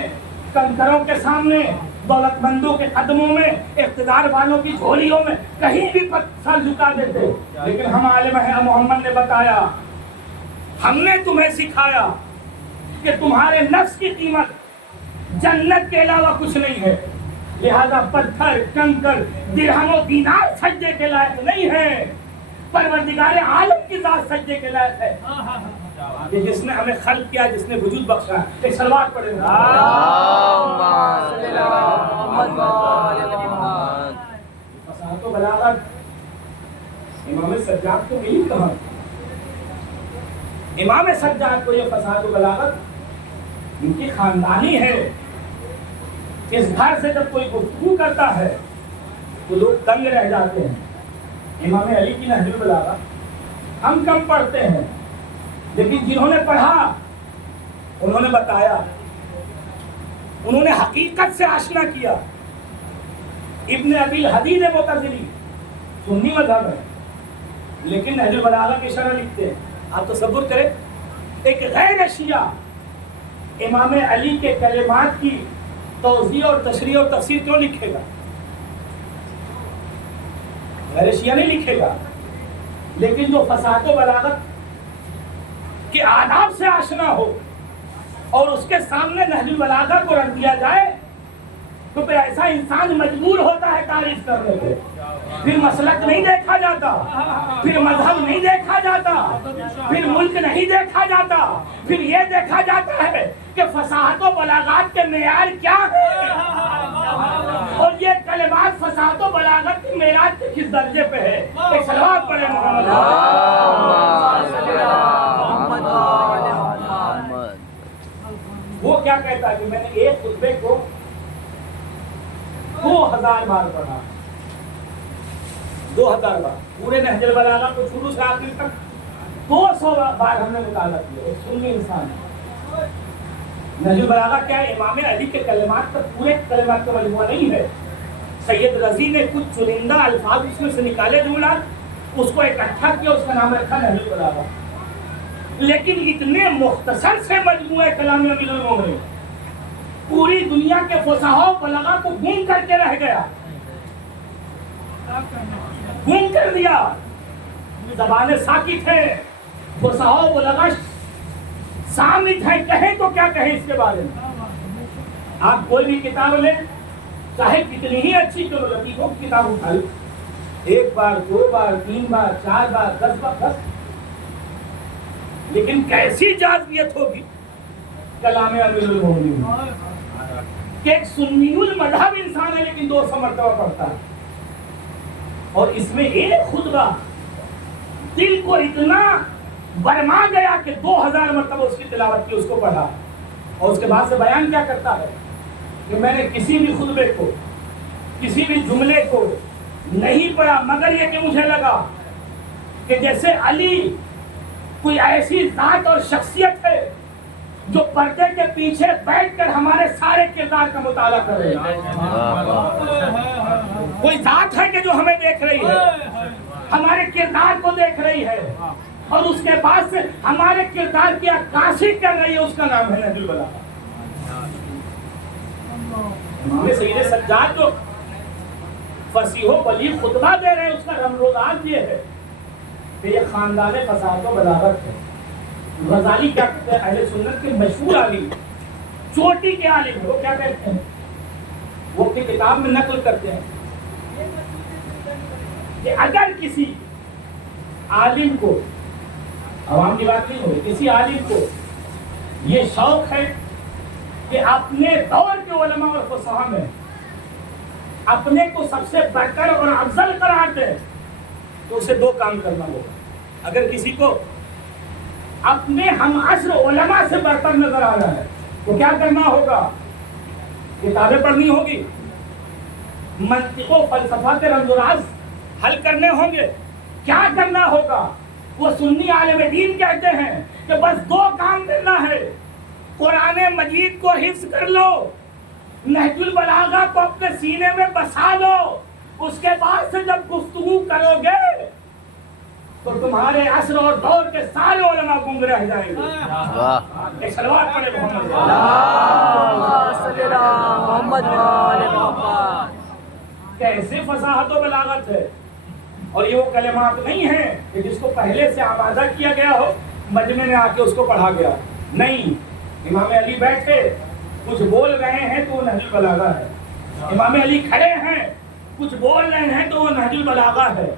کنکروں کے سامنے، دولت مندوں کے قدموں میں، اقتدار والوں کی جھولیوں میں، کہیں بھی سر جھکا دیتے۔ لیکن ہم عالم محمد نے بتایا، ہم نے تمہیں سکھایا کہ تمہارے نفس کی قیمت جنت کے علاوہ کچھ نہیں ہے، لہذا پتھر، کنکر، درہم و دینار سجدے کے لائق نہیں ہے، پروردگار عالم کی ذات سجدے کے لائق ہے، کہ جس نے ہمیں خلق کیا، جس نے وجود بخشا۔ ایک صلوات پڑھیں۔ اللہم صلی علی محمد و آل محمد۔ فصاحت و بلاغت امام سجاد کو ملی کہاں؟ امام سجاد کو یہ فصاحت و بلاغت ان کی خاندانی ہے۔ اس گھر سے جب کوئی گفتگو کرتا ہے تو لوگ دنگ رہ جاتے ہیں۔ امام علی کی نہج البلاغہ ہم کم پڑھتے ہیں، لیکن جنہوں نے پڑھا انہوں نے بتایا، انہوں نے حقیقت سے آشنا کیا۔ ابن ابی الحدید معتزلی سنی مذہب ہے، لیکن نہج البلاغہ کی شرح لکھتے ہیں۔ آپ تصور کریں، ایک غیر شیعہ امام علی کے کلمات کی توضیح اور تشریح اور تفسیر کیوں لکھے گا؟ غیر شیعہ نہیں لکھے گا، لیکن جو فصاحت و بلاغت کے آداب سے آشنا ہو اور اس کے سامنے نہج البلاغہ کو رکھ دیا جائے تو پھر ایسا انسان مجبور ہوتا ہے تعریف کرنے پہ۔ پھر مسلک نہیں دیکھا جاتا، پھر مذہب نہیں دیکھا جاتا، پھر ملک نہیں دیکھا جاتا، پھر یہ دیکھا جاتا ہے کہ فصاحت و بلاغت کے معیار کیا ہے، اور یہ کلمات فصاحت و بلاغت کے معیار کے کس درجے پہ ہے۔ ایک صلوات پڑھیں محمد۔ وہ کیا کہتا ہے کہ میں نے ایک خطبے کو 2000 بار پڑھا، 2000 بار پورے نہج البلاغہ کو شروع سے آخر تک 200 بار ہم نے مطالعہ کیا. ایک سنی انسان ہے. نہج البلاغہ کیا ہے؟ امام علی کے کلمات کا پورے کلمات کا مجموعہ نہیں ہے. سید رضی نے کچھ چنندہ الفاظ اس میں سے نکالے جملات، اس کو اکٹھا کیا، اس کا نام رکھا نہج البلاغہ. لیکن اتنے مختصر سے مجموعہ کلام امیر المومنین پوری دنیا کے فصحاء و بلغاء کو گم کر کے رہ گیا، گم کر دیا. زبانیں ساکت ہیں، فصحاء و بلغاء سامت ہیں، کہیں تو کیا کہیں اس کے بارے میں. آپ کوئی بھی کتاب لیں، چاہے کتنی ہی اچھی کیوں لطیفوں کی کتاب اٹھائی، 1 بار 2 بار 3 بار 4 بار 10 بار 10، لیکن کیسی جاذبیت ہوگی کلام امیر المومنین کہ ایک سنی المذہب انسان ہے لیکن 200 مرتبہ پڑھتا ہے. اور اس میں ایک خطبہ دل کو اتنا برما گیا کہ 2000 مرتبہ اس کی تلاوت کی، اس کو پڑھا. اور اس کے بعد سے بیان کیا کرتا ہے کہ میں نے کسی بھی خطبے کو، کسی بھی جملے کو نہیں پڑھا مگر یہ کہ مجھے لگا کہ جیسے علی کوئی ایسی ذات اور شخصیت ہے جو پردے کے پیچھے بیٹھ کر ہمارے سارے کردار کا مطالعہ کر رہی ہے. کوئی ذات ہے کہ جو ہمیں دیکھ رہی ہے، ہمارے کردار کو دیکھ رہی ہے، اور اس کے بعد سے ہمارے کردار کی عکاسی کر رہی ہے. اس کا نام ہے نہج البلاغہ. امام سید سجاد جو فصیح و بلیغ خطبہ دے رہے ہیں، اس کا رمز یہ ہے کہ یہ خاندان فصاحت و بلاغت ہے. غزالی کیا کہتے ہیں؟ اہل سنت کے مشہور عالم، چوٹی کے عالم ہے. وہ کیا کہتے ہیں؟ وہ اپنی کتاب میں نقل کرتے ہیں کہ اگر کسی عالم کو، عوام کی بات نہیں ہوئی، کسی عالم کو یہ شوق ہے کہ اپنے دور کے علماء اور فصحاء میں اپنے کو سب سے بہتر اور افضل قرار دے تو اسے 2 کام کرنا ہوگا. اگر کسی کو اپنے ہم عصر علماء سے برتر نظر آ رہا ہے تو کیا کرنا ہوگا؟ کتابیں پڑھنی ہوگی، منطق و فلسفہ کے رمز و راز حل کرنے ہوں گے. کیا کرنا ہوگا؟ وہ سنی عالم دین کہتے ہیں کہ بس 2 کام کرنا ہے. قرآن مجید کو حفظ کر لو، نہج البلاغہ کو اپنے سینے میں بسا لو. اس کے بعد سے جب گفتگو کرو گے تو تمہارے عصر اور دور کے سارے علماء گم رہ جائیں گے. ایک صلوات پڑھے محمد کیسے فصاحت و بلاغت ہے. اور یہ وہ کلمات نہیں ہیں کہ جس کو پہلے سے آمادہ کیا گیا ہو، مجمع میں آ کے اس کو پڑھا گیا. نہیں، امام علی بیٹھے کچھ بول رہے ہیں تو وہ نہج البلاغہ ہے. امام علی کھڑے ہیں کچھ بول رہے ہیں تو وہ نہج البلاغہ ہے.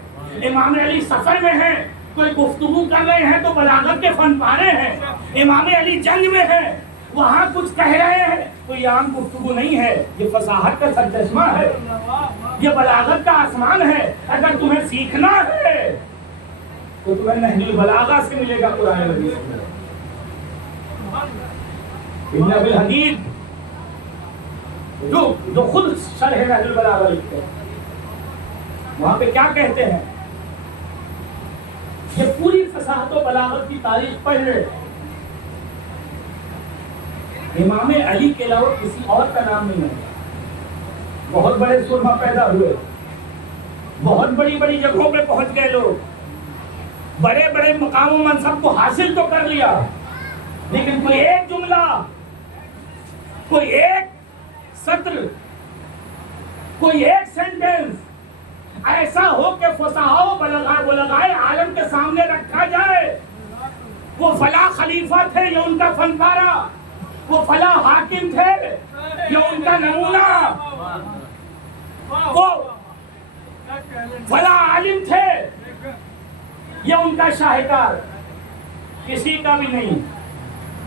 امام علی سفر میں ہیں، کوئی گفتگو کر رہے ہیں تو بلاغت کے فن پارے ہیں. امام علی جنگ میں ہیں، وہاں کچھ کہہ رہے ہیں تو یہ عام گفتگو نہیں ہے، یہ فصاحت کا سرچشمہ ہے، یہ بلاغت کا آسمان ہے. اگر تمہیں سیکھنا ہے تو تمہیں نہج البلاغہ سے ملے گا. قرآن حدیث میں ابن ابی الحدید جو خود شرح نہج البلاغہ لکھتے ہیں، وہاں پہ کیا کہتے ہیں؟ یہ پوری فصاحت و بلاغت کی تاریخ پڑھ رہے. امام علی کے علاوہ کسی اور کا نام نہیں ہے. بہت بڑے سرما پیدا ہوئے، بہت بڑی بڑی جگہوں پہ پہنچ گئے لوگ، بڑے بڑے مقام و منصب کو حاصل تو کر لیا، لیکن کوئی ایک جملہ، کوئی ایک سطر، کوئی ایک سینٹنس ایسا ہو کہ فصحاء و بلغائے عالم کے سامنے رکھا جائے. وہ فلاں خلیفہ تھے، یہ ان کا فن پارہ، وہ فلاں حاکم تھے، یہ ان کا نمونہ، وہ فلاں عالم تھے، یہ ان کا شاہکار. کسی کا بھی نہیں.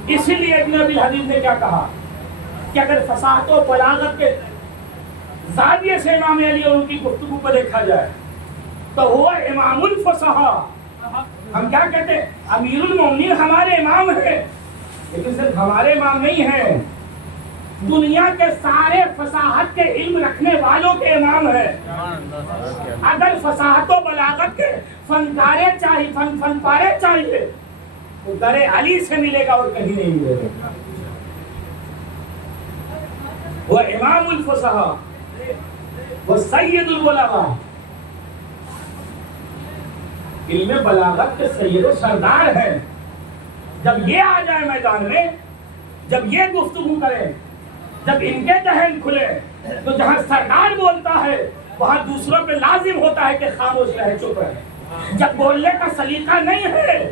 اسی لیے ابن ابی الحدید نے کیا کہا کہ اگر فصاحت و بلاغت کے زاویے سے امام علی اور ان کی گفتگو کو دیکھا جائے تو وہ امام الفصحاء. ہم کیا کہتے ہیں؟ امیر المومنین ہمارے امام ہیں، لیکن صرف ہمارے امام نہیں ہیں، دنیا کے سارے فصاحت کے علم رکھنے والوں کے امام ہے۔ اگر فصاحت و بلاغت کے فنکارے چاہیے فنکارے چاہیے تو در علی سے ملے گا اور کہیں نہیں ملے گا۔ وہ امام الفصحاء، وہ سید البلاغاء، علم بلاغت کے سید و سردار ہیں۔ جب یہ آ جائے میدان میں، جب یہ گفتگو کریں، جب ان کے ذہن کھلے، تو جہاں سردار بولتا ہے وہاں دوسروں پہ لازم ہوتا ہے کہ خاموش رہے، چپ رہے۔ جب بولنے کا سلیقہ نہیں ہے،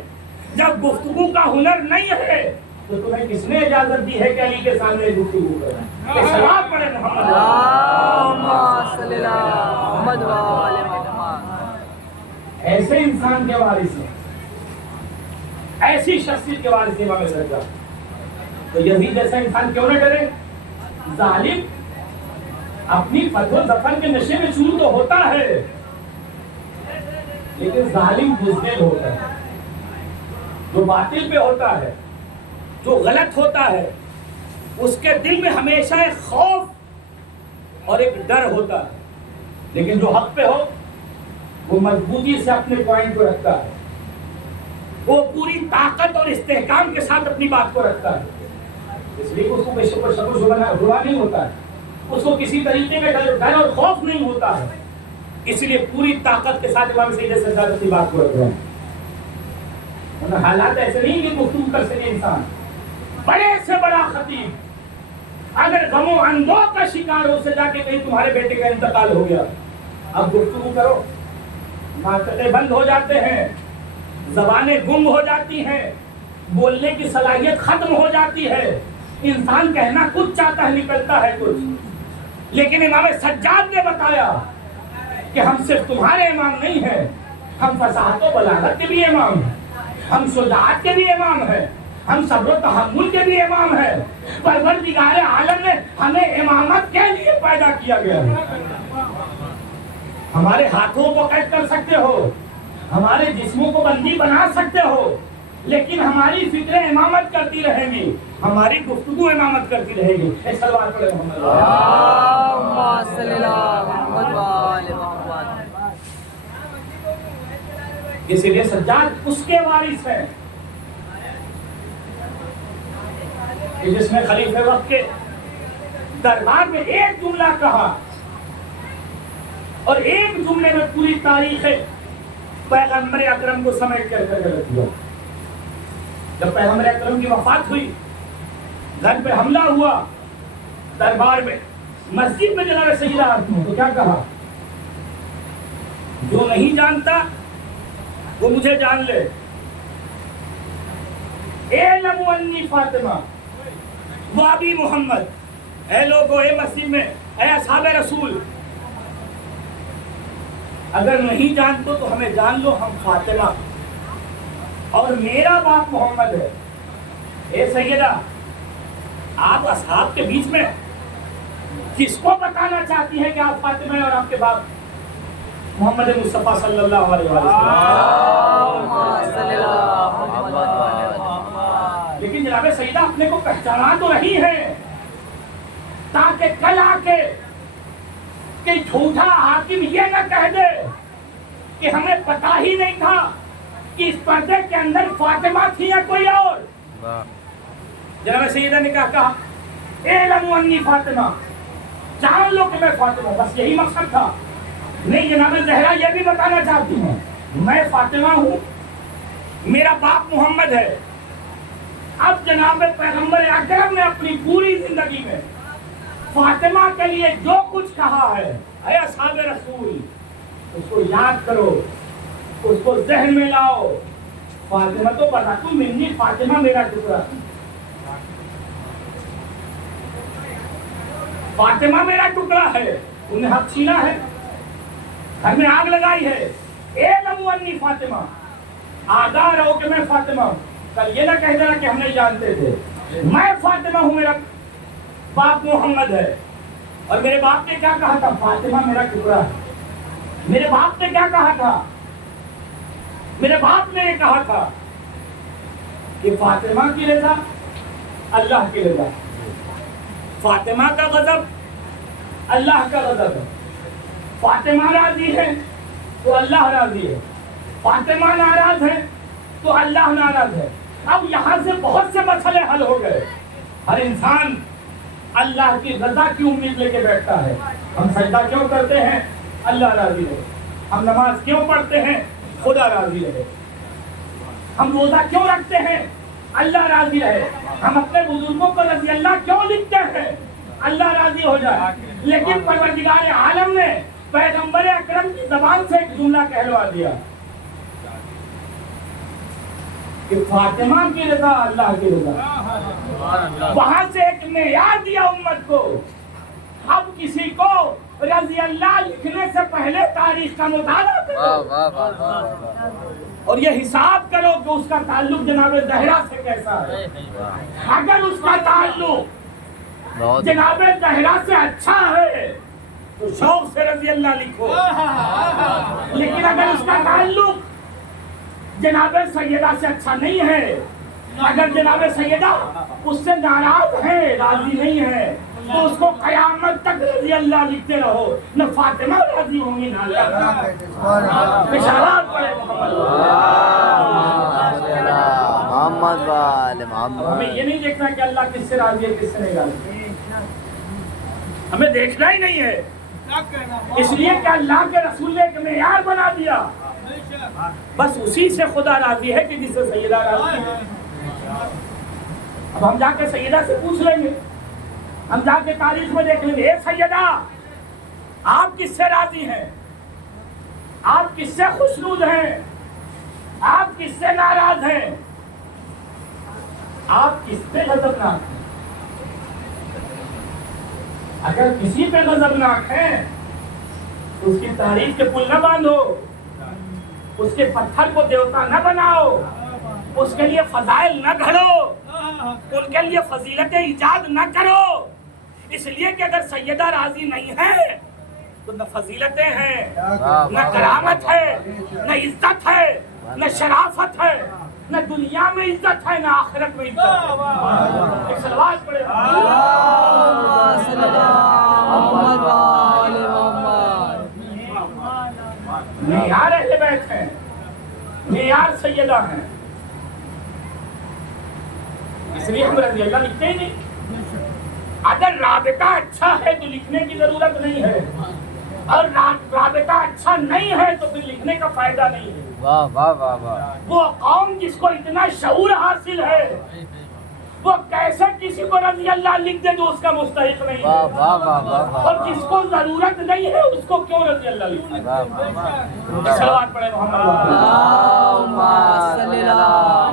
جب گفتگو کا ہنر نہیں ہے، تو تمہیں کس نے اجازت دی ہے کہ علی کے سامنے گفتگو کریں؟ صلوات پڑھیں محمد۔ اللہم صلی اللہ محمد و آل محمد۔ ایسے انسان کے وارث ہیں، ایسی شخصیت کے وارث امام رضا۔ تو یزید جیسا انسان کیوں نہ ڈرے؟ ظالم اپنی فتح و ظفر کے نشے میں چور تو ہوتا ہے، لیکن ظالم بزدل ہوتا ہے، جو باطل پہ ہوتا ہے، جو غلط ہوتا ہے، اس کے دل میں ہمیشہ ایک خوف اور ایک ڈر ہوتا ہے، لیکن جو حق پہ ہو وہ مضبوطی سے اپنے پوائنٹ کو رکھتا ہے، وہ پوری طاقت اور استحکام کے ساتھ اپنی بات کو رکھتا ہے۔ اس لیے اس کو بے شک و شبہ نہیں ہوتا ہے، اس کو کسی طریقے کا ڈر اور خوف نہیں ہوتا ہے، اس لیے پوری طاقت کے ساتھ امام سید سردار اپنی بات کو رکھ رہے ہیں۔ حالات ایسے نہیں کہ گفتگو کر سکے انسان۔ بڑے سے بڑا خطیب اگر غم و اندوہ کا شکار ہو سے جا کے کہیں تمہارے بیٹے کا انتقال ہو گیا، اب گفتگو کرو، ناطقیں بند ہو جاتے ہیں، زبانیں گم ہو جاتی ہیں، بولنے کی صلاحیت ختم ہو جاتی ہے، انسان کہنا کچھ چاہتا ہے نکلتا ہے کچھ۔ لیکن امام سجاد نے بتایا کہ ہم صرف تمہارے امام نہیں ہیں، ہم فصاحت و بلاغت کے بھی امام ہیں، ہم شجاعت کے بھی امام ہیں، ہم صبر و تحمل کے بھی امام ہیں۔ پروردگار عالم نے ہمیں امامت کے لیے پیدا کیا گیا ہے۔ ہمارے ہاتھوں کو قید کر سکتے ہو، ہمارے جسموں کو بندی بنا سکتے ہو، لیکن ہماری فکریں امامت کرتی رہیں گی، ہماری گفتگو امامت کرتی رہے گی۔ ایک سلوات پڑھیں محمد۔ اللہم صلی اللہ محمد و آل محمد۔ اسی لیے سجاد اس کے وارث ہیں کہ جس نے خلیفہ وقت کے دربار میں ایک جملہ کہا اور ایک جملے میں پوری تاریخ پیغمبر اکرم کو سمیٹ کر رکھ دیا۔ جب پیغمبر اکرم کی وفات ہوئی، گھر پہ حملہ ہوا، دربار میں مسجد میں جناب سیدہ تو کیا کہا؟ جو نہیں جانتا وہ مجھے جان لے، اعلم انی فاطمہ و ابی محمد۔ اے لوگو، اے مسجد میں، اے اصحاب رسول، اگر نہیں جانتے تو ہمیں جان لو، ہم فاطمہ اور میرا باپ محمد ہے۔ اے سیدہ، آپ اصحاب کے بیچ میں کس کو بتانا چاہتی ہیں کہ آپ فاطمہ ہیں اور آپ کے باپ محمد مصطفیٰ صلی اللہ علیہ وسلم؟ لیکن جناب سیدہ اپنے کو پہچانا تو رہی ہے، تاکہ کل آ کے کہ جھوٹا حاکم یہ نہ کہہ دے کہ ہمیں پتا ہی نہیں تھا کہ اس پردے کے اندر فاطمہ تھی یا کوئی اور۔ جناب سیدہ نے کہا اعلموا انی فاطمہ، جان لو کہ میں فاطمہ، بس یہی مقصد تھا۔ نہیں، جناب زہرا یہ بھی بتانا چاہتی ہوں میں فاطمہ ہوں، میرا باپ محمد ہے۔ اب جناب پیغمبر اکرم نے اپنی پوری زندگی میں فاطمہ کے لیے جو کچھ کہا ہے، اے اصحاب رسول، اس کو یاد کرو، اس کو ذہن میں لاؤ۔ فاطمہ تو بناتو منی، فاطمہ میرا ٹکڑا، فاطمہ میرا ٹکڑا ہے۔ انہیں حق چھینا ہے، گھر میں آگ لگائی ہے۔ اعلموا انی فاطمہ، آگاہ رہو کہ میں فاطمہ ہوں۔ کل یہ نہ کہہ دینا کہ ہم نہیں جانتے تھے، میں فاطمہ ہوں، میرا باپ محمد ہے۔ اور میرے باپ نے کیا کہا تھا؟ فاطمہ میرا ٹکڑا ہے۔ میرے باپ نے کیا کہا تھا؟ میرے باپ نے یہ کہا تھا کہ فاطمہ کی رضا اللہ کی رضا. فاطمہ کا غضب اللہ کا غضب ہے. فاطمہ راضی ہے تو اللہ راضی ہے. فاطمہ ناراض ہے تو اللہ ناراض ہے. اب یہاں سے بہت سے مسئلے حل ہو گئے. ہر انسان اللہ کی رضا کی امید لے کے بیٹھتا ہے. ہم سجدہ کیوں کرتے ہیں؟ اللہ راضی رہے. ہم نماز کیوں پڑھتے ہیں؟ خدا راضی رہے. ہم روزہ کیوں رکھتے ہیں؟ اللہ راضی رہے. ہم اپنے بزرگوں کو رضی اللہ کیوں لکھتے ہیں؟ اللہ راضی ہو جائے. لیکن پروردگار عالم نے پیغمبر اکرم کی زبان سے ایک جملہ کہلوا دیا کہ فاطمہ کی رضا اللہ کی رضا. وہاں سے ایک معیار دیا امت کو. اب کسی کو رضی اللہ لکھنے سے پہلے تاریخ کا مطالعہ کرو اور یہ حساب کرو کہ اس کا تعلق جناب زہرا سے کیسا ہے. اگر اس کا تعلق جناب زہرا سے اچھا ہے تو شوق سے رضی اللہ لکھو. لیکن اگر اس کا تعلق جناب سیدہ سے اچھا نہیں ہے، اگر جناب سیدہ اس سے ناراض ہے، راضی نہیں ہے، تو اس کو قیامت تک رضی اللہ لکھتے رہو. نہ فاطمہ راضی ہوں گی نہ اللہ. بشارات پڑے محمد وال محمد. ہمیں یہ نہیں دیکھنا کہ اللہ کس سے راضی ہے کس سے نہیں راضی. ہمیں دیکھنا ہی نہیں ہے. اس لیے کہ اللہ کے رسول نے ایک معیار بنا دیا. بس اسی سے خدا راضی ہے کہ جس سے سیدہ راضی ہے. اب ہم جا کے سیدہ سے پوچھ لیں گے، ہم جا کے تاریخ میں دیکھ لیں گے، اے سیدہ آپ کس سے راضی ہیں؟ آپ کس سے خوشنود ہیں؟ آپ کس سے ناراض ہیں؟ آپ کس پہ غضبناک ہیں؟ اگر کسی پہ غضبناک ہیں تو اس کی تعریف کے پل نہ باندھو، اس کے پتھر کو دیوتا نہ بناؤ، اس کے لیے فضائل نہ گھڑو، ان کے لیے فضیلتیں ایجاد نہ کرو. اس لیے کہ اگر سیدہ راضی نہیں ہے تو نہ فضیلتیں ہیں، نہ کرامت ہے، نہ عزت ہے، نہ شرافت ہے، نہ دنیا میں عزت ہے، نہ آخرت میں عزت ہے. ایک صلوات پڑھے محمد وال محمد. معیار اہل بیت ہیں، معیار سیدہ ہیں. اس لیے ہم رضی اللہ لکھتے ہی نہیں. اگر رابطہ اچھا ہے تو لکھنے کی ضرورت نہیں ہے، اور رابطہ اچھا نہیں ہے تو پھر لکھنے کا فائدہ نہیں ہے. واہ واہ واہ واہ. وہ قوم جس کو اتنا شعور حاصل ہے وہ کیسے کسی کو رضی اللہ لکھ دے جو اس کا مستحق نہیں واہ ہے، واہ واہ واہ. اور جس کو ضرورت نہیں ہے اس کو کیوں رضی اللہ لکھ دے. صلوات پڑھے محمد. اللہم صلی علی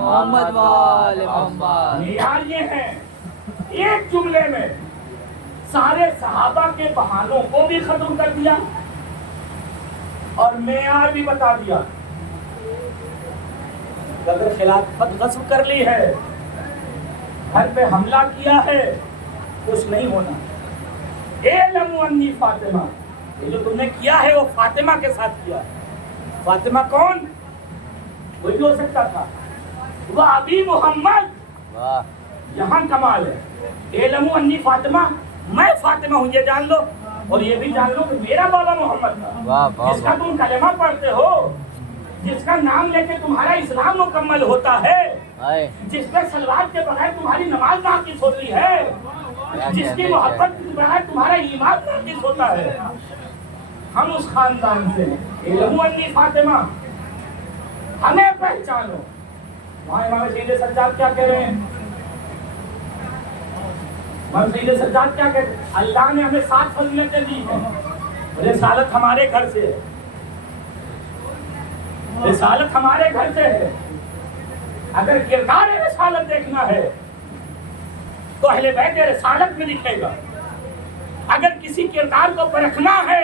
محمد وال محمد. معیار یہ ہے، ایک جملے میں سارے صحابہ کے بہانوں کو بھی ختم کر دیا اور معیار بھی بتا دیا. اگر خلافت غصب کر لی ہے، گھر پہ حملہ کیا ہے، کچھ نہیں ہونا. اعلموا انی فاطمہ، یہ جو تم نے کیا ہے وہ فاطمہ کے ساتھ کیا. فاطمہ کون؟ وہی ہو سکتا تھا. وہ ابی محمد. واہ. یہاں کمال ہے. اعلموا انی فاطمہ، میں فاطمہ ہوں یہ جان لو، اور یہ بھی جان لو کہ میرا بابا محمد تھا. واہ واہ. جس کا تم کلمہ پڑھتے ہو، جس کا نام لے کے تمہارا اسلام مکمل ہوتا ہے، جس پہ سلوات کے بغیر تمہاری نماز ناقص ہوتی ہے، جس کی محبت کے بغیر تمہارا ایمان ناقص ہوتا ہے، ہم اس خاندان سے. اعلموا انی فاطمہ، ہمیں پہچانو. وہاں امام سید سجاد کیا کہہ رہے ہیں؟ امام سید سجاد کیا کہتے ہیں؟ اللہ نے ہمیں 7 فضیلتیں دی ہیں. رسالت ہمارے گھر سے ہے، رسالت ہمارے گھر سے ہے. اگر کردار رسالت دیکھنا ہے تو اہل بیت رسالت میں دکھے گا. اگر کسی کردار کو پرکھنا ہے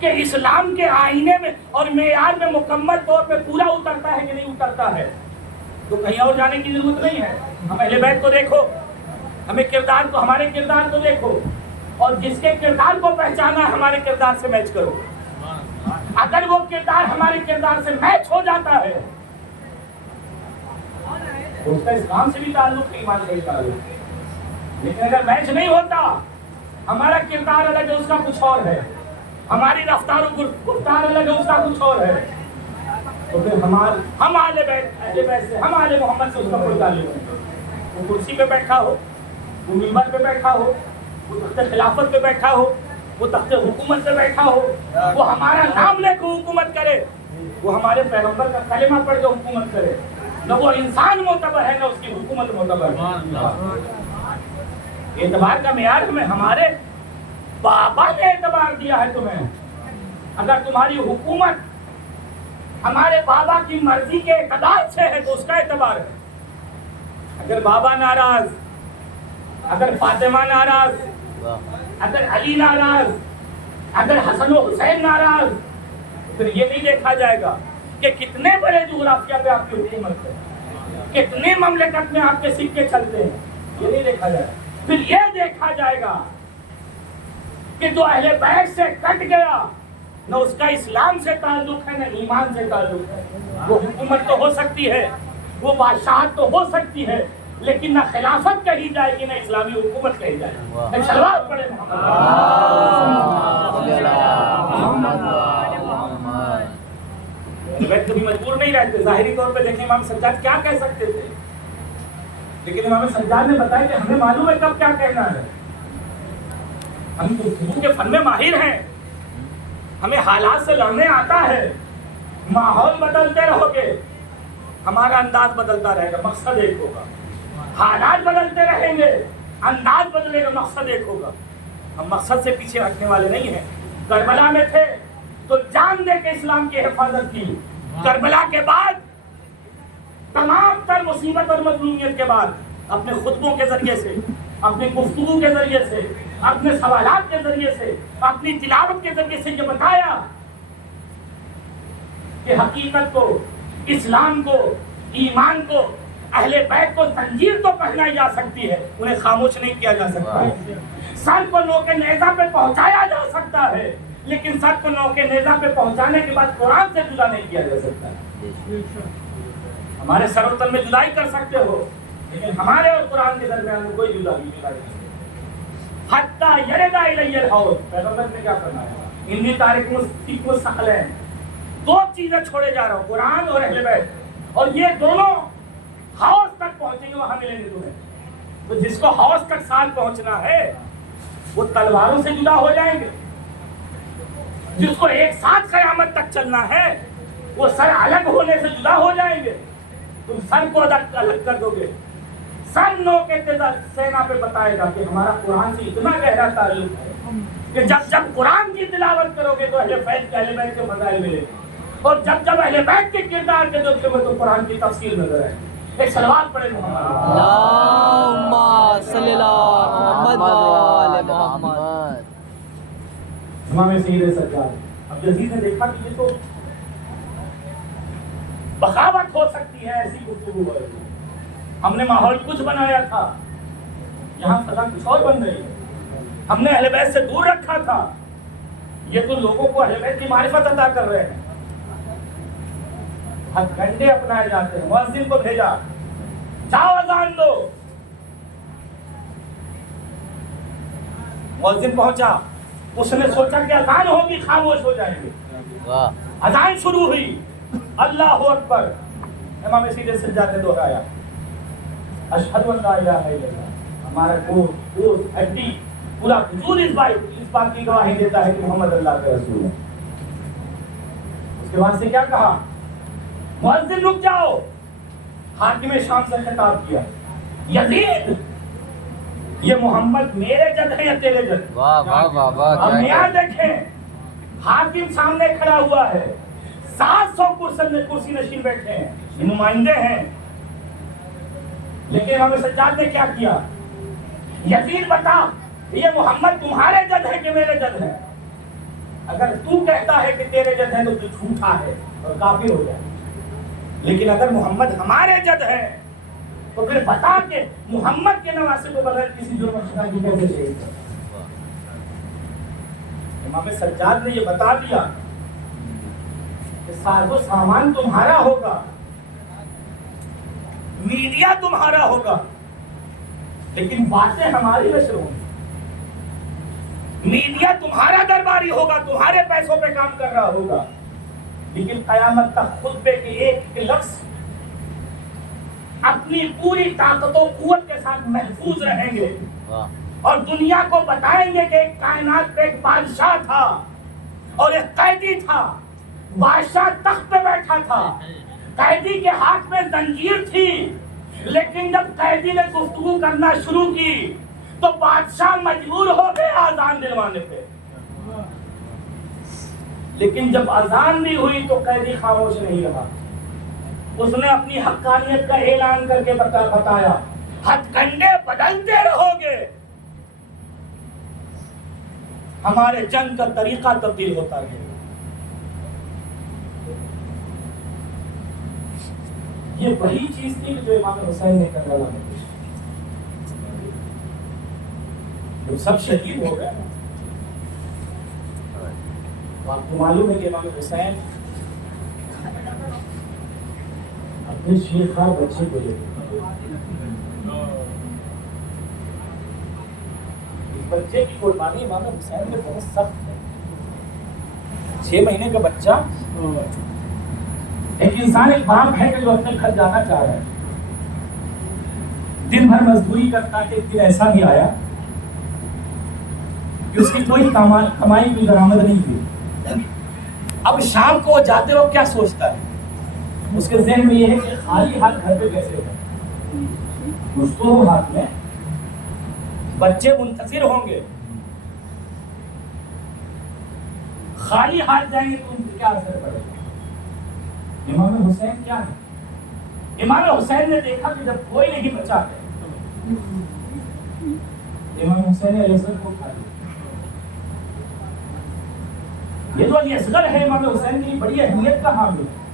کہ اسلام کے آئینے میں اور معیار میں مکمل طور پہ پورا اترتا ہے کہ نہیں اترتا ہے، تو کہیں اور جانے کی ضرورت نہیں ہے. ہم اہل بیت کو دیکھو، ہمیں کردار کو، ہمارے کردار کو دیکھو، اور جس کے کردار کو پہچانا ہمارے کردار سے میچ کرو. اگر وہ کردار ہمارے کردار سے میچ ہو جاتا ہے تو اس کا اسلام سے بھی تعلق ہے، ایمان سے بھی تعلق ہے. لیکن اگر میچ نہیں ہوتا، ہمارا کردار الگ ہے، اس کا کچھ اور ہے، ہماری رفتار و گفتار الگ ہے، اس کا کچھ اور ہے، تو پھر ہم اہل بیت سے، ہم اہل محمد سے اس کا کوئی تعلق نہیں. وہ کرسی پہ بیٹھا ہو، وہ منبر پہ بیٹھا ہو، وہ تخت خلافت پہ بیٹھا ہو، وہ تخت حکومت پہ بیٹھا ہو، وہ ہمارا نام لے کے حکومت کرے، وہ ہمارے پیغمبر کا کلمہ پڑھ کے حکومت کرے، نہ وہ انسان معتبر ہے نہ اس کی حکومت معتبر ہے. اعتبار کا معیار ہمیں ہمارے بابا نے اعتبار دیا ہے تمہیں. اگر تمہاری حکومت ہمارے بابا کی مرضی کے اقتدار سے ہے تو اس کا اعتبار ہے. اگر بابا ناراض، اگر فاطمہ ناراض، اگر علی ناراض، اگر حسن و حسین ناراض، پھر یہ نہیں دیکھا جائے گا کہ کتنے بڑے جغرافیہ پہ آپ کی حکومت ہے، کتنے مملکت میں آپ کے سکے چلتے ہیں، یہ نہیں دیکھا جائے گا. پھر یہ دیکھا جائے گا کہ جو اہل بیت سے کٹ گیا، نہ اس کا اسلام سے تعلق ہے نہ ایمان سے تعلق ہے. وہ حکومت تو ہو سکتی ہے، وہ بادشاہت تو ہو سکتی ہے، لیکن نہ خلافت کہی جائے گی نہ اسلامی حکومت کہی جائے گی. سلوات پڑھے محمد. کبھی مجبور نہیں رہتے. ظاہری طور پہ دیکھیں امام سجاد کیا کہہ سکتے تھے، لیکن امام سجاد نے بتایا کہ ہمیں معلوم ہے کب کیا کہنا ہے. ہم گفتگو کے فن میں ماہر ہیں، ہمیں حالات سے لڑنے آتا ہے. ماحول بدلتے رہو گے، ہمارا انداز بدلتا رہے گا، مقصد ایک ہوگا. حالات بدلتے رہیں گے، انداز بدلے گا، مقصد ایک ہوگا. ہم مقصد سے پیچھے ہٹنے والے نہیں ہیں. کربلا میں تھے تو جان دے کے اسلام کی حفاظت کی. کربلا کے بعد تمام تر مصیبت اور مظلومیت کے بعد اپنے خطبوں کے ذریعے سے، اپنی گفتگو کے ذریعے سے، اپنے سوالات کے ذریعے سے، اپنی تلاوت کے ذریعے سے یہ بتایا کہ حقیقت کو، اسلام کو، ایمان کو، اہل بیت کو زنجیر تو پہنائی جا سکتی ہے، انہیں خاموش نہیں کیا جا سکتا ہے. سر کو نوک نیزہ پہ پہنچایا جا سکتا ہے، لیکن سر کو نوک نیزہ پہ پہنچانے کے بعد قرآن سے جدا نہیں کیا جا سکتا ہے. ہمارے سر و تن میں جدائی کر سکتے ہو، لیکن ہمارے اور قرآن کے درمیان میں کوئی جدائی نہیں. حتیٰ یردا الی الحوض، پیغمبر نے کیا فرمایا؟ انی تارکم فیکم الثقلین، دو چیزیں چھوڑے جا رہا ہوں، قرآن اور اہل بیت، اور یہ دونوں حوض تک پہنچیں گے، وہاں ملیں گے تمہیں. تو جس کو حوض تک ساتھ پہنچنا ہے وہ تلواروں سے جدا ہو جائیں گے. جس کو ایک ساتھ قیامت تک چلنا ہے وہ سر الگ ہونے سے جدا ہو جائیں گے. تم سر کو الگ کر دو گے. سر نو کے سینا پہ بتائے گا کہ ہمارا قرآن سے اتنا گہرا تعلق ہے کہ جب قرآن کی تلاوت کرو گے تو اہل بیت کے فضائل ملے گے، اور جب اہل بیت کے کردار کے دیکھو گے تو قرآن کی تفصیل نظر آئے. ایک صلوات پڑھے محمد. اللہم صلی اللہ محمد محمد. امام سید سجاد. اب یزید نے دیکھا کہ یہ تو بغاوت ہو سکتی ہے، ایسی گفتگو ہے. ہم نے ماحول کچھ بنایا تھا، یہاں فضا کچھ اور بن رہی ہے. ہم نے اہل بیت سے دور رکھا تھا، یہ تو لوگوں کو اہل بیت کی معرفت عطا کر رہے ہیں. ہتھ گھنٹے اپنائے جاتے ہیں. مؤذن کو بھیجا، جاؤ اذان دو. مؤذن پہنچا، اس نے سوچا کہ اذان ہوگی، خاموش ہو جائیں گے. اذان شروع ہوئی، اللہ اکبر. امام سید سجاد نے دہرایا، اشہد ان لا الہ الا اللہ. ہمارا گوشت ہڈی پورا وجود اس بات کی گواہی دیتا ہے کہ محمد اللہ کے رسول ہے. اس کے بعد سے کیا کہا؟ مؤذن رک جاؤ. حاکم شام سے خطاب کیا، یزید یہ محمد میرے جد ہے یا تیرے جد؟ اب یہاں دیکھیں، حاکم سامنے کھڑا ہوا ہے، 700 کرسی نشین بیٹھے ہیں، یہ نمائندے ہیں. لیکن امام سجاد نے کیا کیا؟ یزید بتا یہ محمد تمہارے جد ہے کہ میرے جد ہے؟ اگر تو کہتا ہے کہ تیرے جد ہے تو تو جھوٹا ہے اور کافر ہو جائے. لیکن اگر محمد ہمارے جد ہے تو پھر بتا کہ محمد کے نواسے کو بغیر کسی جرم خطا کی کیسے شہید کر. امام سجاد نے یہ بتا دیا کہ ساز و سامان تمہارا ہوگا، میڈیا تمہارا ہوگا لیکن باتیں ہماری نشر ہوں گی، میڈیا تمہارا درباری ہوگا، تمہارے پیسوں پہ کام کر رہا ہوگا، لیکن قیامت تک خطبے کے ایک لفظ اپنی پوری طاقت و قوت کے ساتھ محفوظ رہیں گے اور دنیا کو بتائیں گے کہ ایک کائنات پہ ایک بادشاہ تھا اور ایک قیدی تھا۔ بادشاہ تخت پہ بیٹھا تھا، قیدی کے ہاتھ میں زنجیر تھی، لیکن جب قیدی نے گفتگو کرنا شروع کی تو بادشاہ مجبور ہو گئے اذان دلوانے پہ، لیکن جب اذان بھی ہوئی تو قیدی خاموش نہیں رہا، اس نے اپنی حقانیت کا اعلان کر کے بتایا ہتھ کنڈے بدلتے رہو گے، ہمارے جنگ کا طریقہ تبدیل ہوتا رہے گا۔ یہ وہی چیز تھی جو امام حسین نے کربلا میں کی، جو سب شہید ہو گئے۔ آپ کو معلوم ہے کہ امام حسین اپنے شیخہ بچے کو لے اس بچے کی قربانی امام حسین میں بہت سخت ہے۔ 6 مہینے کا بچہ، ایک انسان، ایک باپ ہے کہ جو اپنے گھر جانا چاہ رہا ہے، دن بھر مزدوری کرتا ہے، ایک دن ایسا بھی آیا کہ اس کی کوئی کمائی کی درآمد نہیں تھی۔ اب شام کو جاتے وقت کیا سوچتا ہے؟ اس کے ذہن میں یہ ہے کہ خالی ہاتھ گھر پہ کیسے ہے، اس کو ہاتھ میں بچے منتظر ہوں گے، خالی ہاتھ جائیں گے تو ان پر کیا اثر پڑے گا۔ امام حسین کیا ہے؟ امام حسین نے دیکھا کہ جب کوئی نہیں بچا ہے، امام حسین علیہ السلام کو کھا لیا۔ یہ جو علی اصغر ہے امام حسین کی بڑی اہمیت کا حامل ہے،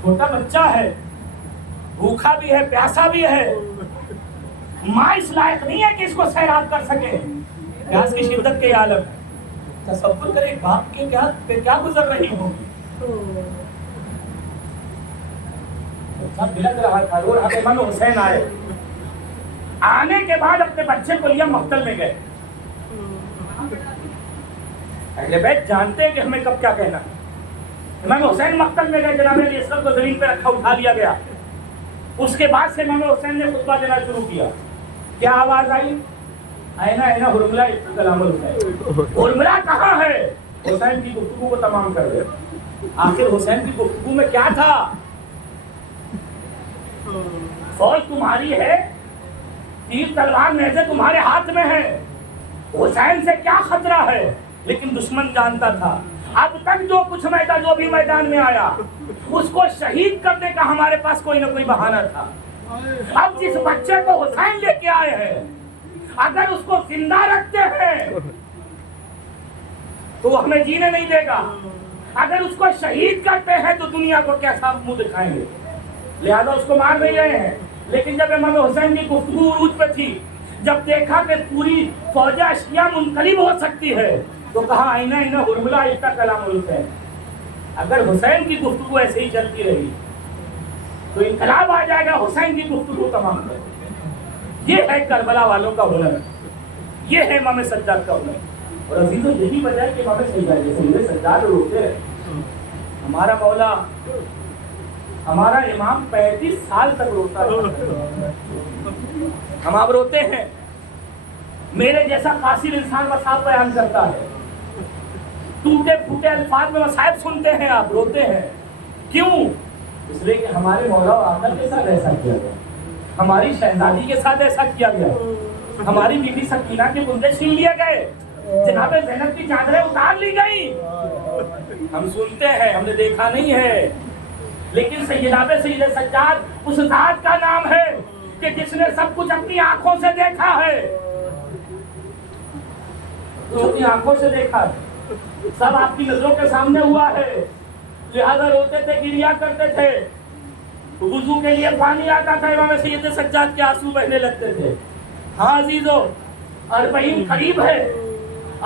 چھوٹا بچہ ہے، بھوکا بھی ہے، پیاسا بھی ہے، ماں اس لائق نہیں ہے کہ اس کو سیراب کر سکے، پیاس کی شدت کے عالم ہے۔ تصور کرے باپ کے کیا گزر رہی ہوگی۔ سب بلند رہا تھا، رو رہا تھا۔ امام حسین آئے، آنے کے بعد اپنے بچے کو لیا مقتل میں گئے۔ اہل بیت جانتے ہیں کہ ہمیں کب کیا کہنا۔ امام حسین مقتل میں گئے، جناب علی اصغر کو زمین پہ رکھا، اٹھا لیا گیا۔ اس کے بعد سے امام حسین نے خطبہ دینا شروع کیا۔ کیا آواز آئی؟ اینا اینا حرملہ کلام الحسین۔ حرملہ کہاں ہے؟ حسین کی گفتگو کو تمام کر دے۔ آخر حسین کی گفتگو میں کیا تھا؟ فوج تمہاری ہے، تیر تلوار نیزے تمہارے ہاتھ میں ہے، حسین سے کیا خطرہ ہے؟ لیکن دشمن جانتا تھا اب تک جو کچھ جو بھی میدان میں آیا اس کو شہید کرنے کا ہمارے پاس کوئی نہ کوئی بہانہ تھا۔ اب جس بچے کو حسین لے کے آئے ہیں، اگر اس کو زندہ رکھتے ہیں تو وہ ہمیں جینے نہیں دے گا، اگر اس کو شہید کرتے ہیں تو دنیا کو کیسا منہ دکھائیں گے، لہذا اس کو مار نہیں رہے ہیں۔ لیکن جب امام حسین کی گفتگو عروج پہ تھی، جب دیکھا کہ پوری فوج اشیاء منقلب ہو سکتی ہے تو کہا اینا اینا حرملہ اتنا کلام الحسین۔ اگر حسین کی گفتگو ایسے ہی چلتی رہی تو انقلاب آ جائے گا، حسین کی گفتگو تمام کر۔ یہ ہے کربلا والوں کا ہنر، یہ ہے امام سجاد کا ہنر۔ اور عزیزوں یہی وجہ ہے کہ امام سجاد روتے ہیں۔ ہمارا مولا، ہمارا امام 35 سال تک روتا ہے، ہم آپ روتے ہیں۔ میرے جیسا قاصر انسان مصائب بیان کرتا ہے، ٹوٹے پھوٹے الفاظ میں مصائب سنتے ہیں، آپ روتے ہیں۔ کیوں؟ اس لیے کہ ہمارے مولا و آقا کے ساتھ ایسا کیا گیا، ہماری شہزادی کے ساتھ ایسا کیا گیا، ہماری بی بی سکینہ کے گردے چھین لیے گئے، جناب زینب کی چادریں اتار لی گئی۔ ہم سنتے ہیں، ہم نے دیکھا نہیں ہے، لیکن سید سجاد اس ذات کا نام ہے کہ جس نے سب کچھ اپنی آنکھوں سے دیکھا ہے، اپنی آنکھوں سے دیکھا ہے، سب آپ کی نظروں کے سامنے ہوا ہے، لہذا روتے تھے، گریا کرتے تھے، وضو کے لیے پانی آتا تھا، امام سید سجاد کے آنسو بہنے لگتے تھے۔ ہاں عزیزو، 40 قریب ہے،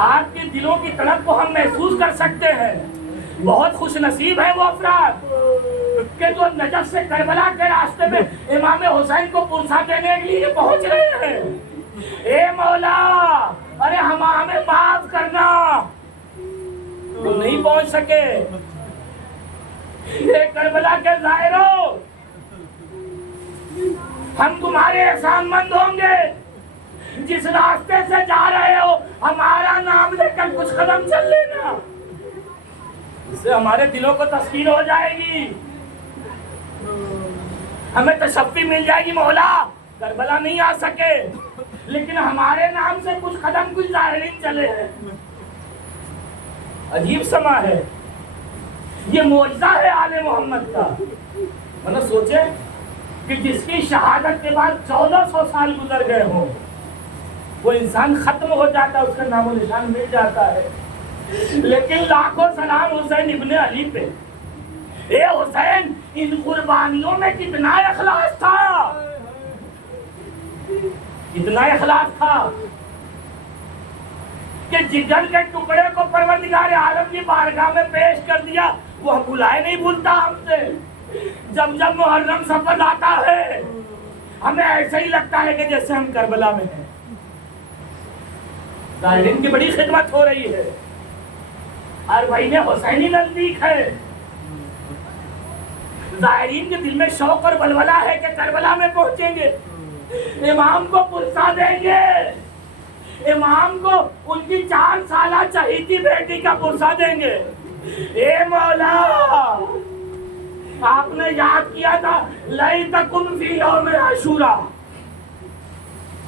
آپ کے دلوں کی تڑپ کو ہم محسوس کر سکتے ہیں، بہت خوش نصیب ہے وہ افراد کہ جو نجف سے کربلا کے راستے میں امام حسین کو پرسا دینے کے لیے پہنچ رہے ہیں۔ اے مولا ارے ہمیں معاف کرنا، تم نہیں پہنچ سکے۔ اے کربلا کے ظاہروں، ہم تمہارے احسان مند ہوں گے، جس راستے سے جا رہے ہو ہمارا نام لے کر کچھ قدم چل لینا، اس سے ہمارے دلوں کو تسکین ہو جائے گی، ہمیں تشفی مل جائے گی۔ مولا کربلا نہیں آ سکے لیکن ہمارے نام سے کچھ قدم کچھ ظاہرین چلے ہیں۔ عجیب سما ہے، یہ معجزہ ہے آل محمد کا۔ مطلب سوچے کہ جس کی شہادت کے بعد 1400 سال گزر گئے ہوں، وہ انسان ختم ہو جاتا ہے، اس کا نام و نشان مٹ جاتا ہے، لیکن لاکھوں سلام حسین ابن علی پہ۔ اے حسین، ان قربانیوں میں کتنا اخلاص تھا، کتنا اخلاص تھا کہ جگر کے ٹکڑے کو پروردگار عالم کی بارگاہ میں پیش کر دیا۔ وہ بلائے نہیں بھولتا ہم سے، جب جب محرم سفر آتا ہے ہمیں ایسا ہی لگتا ہے کہ جیسے ہم کربلا میں ہیں۔ ظاہرین کی بڑی خدمت ہو رہی ہے، اربعین حسینی نزدیک ہے، ظاہرین کے دل میں شوق اور ولولہ ہے کہ کربلا میں پہنچیں گے، امام کو پرسا دیں گے، امام کو ان کی 4 سالہ چہیتی بیٹی کا پرسا دیں گے۔ اے مولا آپ نے یاد کیا تھا لیتکم فی یوم عاشوراء،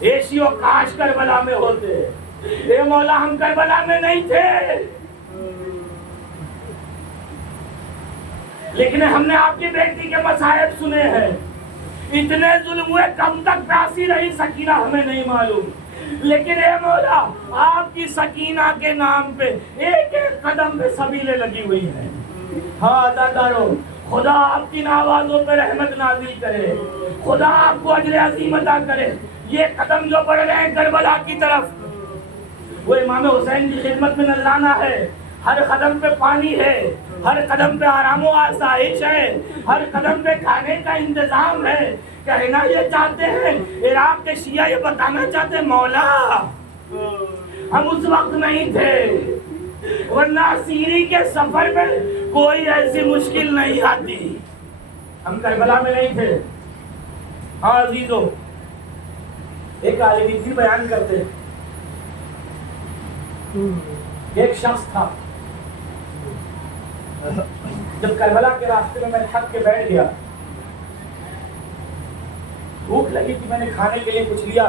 ایشی و کاش کربلا میں ہوتے۔ اے مولا ہم کربلا میں نہیں تھے لیکن ہم نے آپ کی بیٹی کے مصائب سنے ہیں، اتنے ظلم ہوئے، کم تک پیاسی رہی سکینہ ہمیں نہیں معلوم، لیکن اے مولا آپ کی سکینہ کے نام پہ ایک ایک قدم پہ سبیلیں لگی ہوئی ہیں۔ ہاں عزادارو، خدا آپ کی آوازوں پہ رحمت نازل کرے، خدا آپ کو اجر عظیم عطا کرے۔ یہ قدم جو بڑھ رہے ہیں کربلا کی طرف، وہ امام حسین کی خدمت میں نذرانہ ہے۔ ہر قدم پہ پانی ہے، ہر قدم پہ آرام و آسائش ہے، ہر قدم پہ کھانے کا انتظام ہے۔ کہنا یہ چاہتے ہیں، عراق کے شیعہ یہ بتانا چاہتے ہیں، مولا ہم اس وقت نہیں تھے، ورنہ سیری کے سفر میں کوئی ایسی مشکل نہیں آتی، ہم کربلا میں نہیں تھے۔ ہاں عزیزو، ایک عالم دین بیان کرتے، ایک شخص تھا، جب کربلا کے راستے میں تھک کے بیٹھ گیا، بھوک لگی کہ میں نے کھانے کے لیے کچھ لیا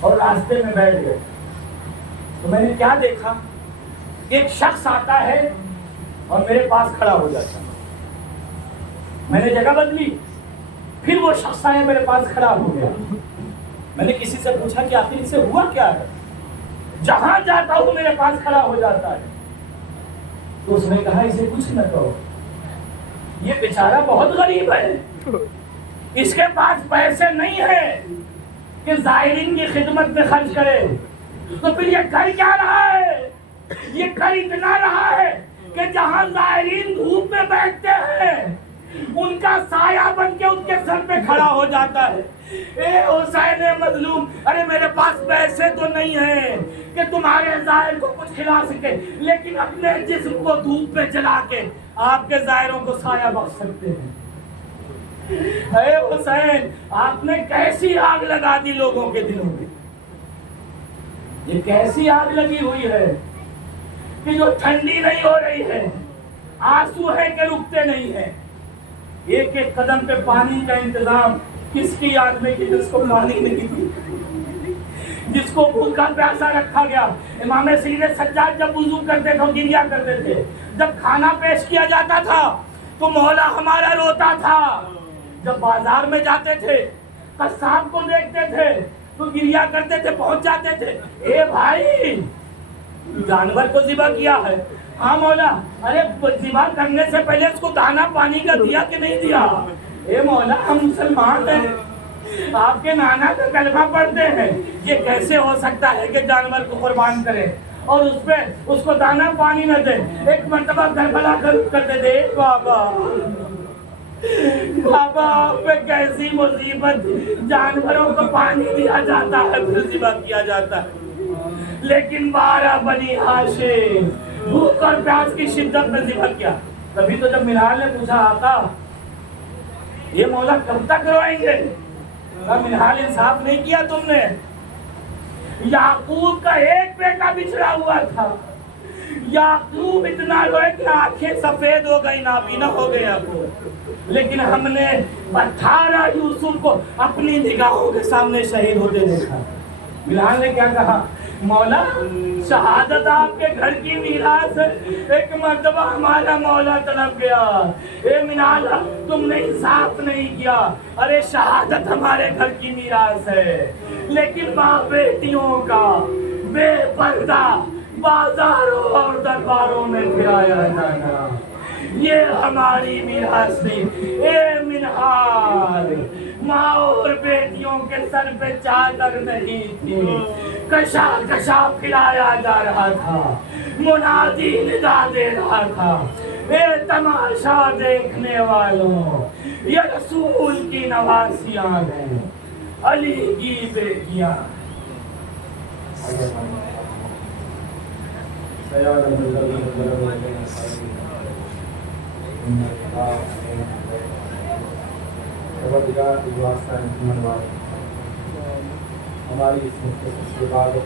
اور راستے میں بیٹھ گئے، تو میں نے کیا دیکھا، ایک شخص آتا ہے اور میرے پاس کھڑا ہو جاتا ہے، میں نے جگہ بدلی، پھر وہ شخص آیا میرے پاس کھڑا ہو گیا، میں نے کسی سے پوچھا کہ آخر اس سے ہوا کیا ہے، جہاں جاتا ہوں میرے پاس کھڑا ہو جاتا ہے، تو اس نے کہا اسے کچھ نہ کہو، یہ بیچارہ بہت غریب ہے، اس کے پاس پیسے نہیں ہیں کہ زائرین کی خدمت میں خرچ کرے، تو پھر یہ کر کیا رہا ہے، یہ کر اتنا رہا ہے کہ جہاں زائرین دھوپ میں بیٹھتے ہیں ان کا سایہ بن کے ان کے سر پہ کھڑا ہو جاتا ہے۔ اے حسین مظلوم، ارے میرے پاس پیسے تو نہیں ہیں کہ تمہارے زائر کو کچھ کھلا سکے، لیکن اپنے جسم کو دھوپ پہ جلا کے آپ کے زائروں کو سایہ بخش سکتے ہیں۔ اے حسین، آپ نے کیسی آگ لگا دی لوگوں کے دلوں میں، یہ کیسی آگ لگی ہوئی ہے کہ جو ٹھنڈی نہیں ہو رہی ہے، آنسو ہے کہ رکتے نہیں ہیں، ایک ایک قدم پہ پانی کا انتظام کس کی یاد میں کہ جس کو پانی نہیں دی، جس کو بھوکا پیاسا رکھا گیا۔ امام سید سجاد جب وضو کرتے تھے گریا کرتے تھے، جب کھانا پیش کیا جاتا تھا تو مولا ہمارا روتا تھا، جب بازار میں جاتے تھے قصاب کو دیکھتے تھے تو گریا کرتے تھے، پہنچ جاتے تھے، اے بھائی جانور کو ذبح کیا ہے، ہاں مولا، ارے ذبح کرنے سے پہلے اس کو دانا پانی کا دیا کہ نہیں دیا؟ اے مولا ہم مسلمان ہیں، آپ کے نانا کا کلمہ پڑھتے ہیں، یہ کیسے ہو سکتا ہے کہ جانور کو قربان کرے اور اس کو دانا پانی نہ دے. ایک مرتبہ کربلا کرتے تھے. بابا آپ پہ کیسی مصیبت, جانوروں کو پانی دیا جاتا ہے پھر ذبح کیا جاتا ہے, لیکن 12 بنی ہاشم بھوک اور پیاس کی شدت میں ذبح کیا. تبھی تو جب منہال نے پوچھا آقا یہ مولا کب تک روئیں گے, منہال انصاف نہیں کیا تم نے. یعقوب کا ایک بیٹا بچھڑا ہوا تھا, یعقوب اتنا روئے کہ آنکھیں سفید ہو گئی, نابینا ہو گیا وہ, لیکن ہم نے 18 یوسف کو اپنی نگاہوں کے سامنے شہید ہوتے دیکھا. منہال نے کیا کہا, مولا شہادت آپ کے گھر کی میراث ہے. ایک مرتبہ ہمارا مولا طلب گیا, اے منہال تم نے انصاف نہیں کیا, ارے شہادت ہمارے گھر کی میراث ہے, لیکن ماں بیٹیوں کا بے پردہ بازاروں اور درباروں میں پھرایا جانا یہ ہماری میراث نہیں. اے منہال ماں اور بیٹیوں کے سر پہ چادر نہیں تھی, کشا کشا پھرایا جا رہا تھا, منادی ندا دے رہا تھا, اے تماشا دیکھنے والوں یہ رسول کی نواسیاں ہیں, علی کی بیٹیاں. ہماری اس مختصر سے بعد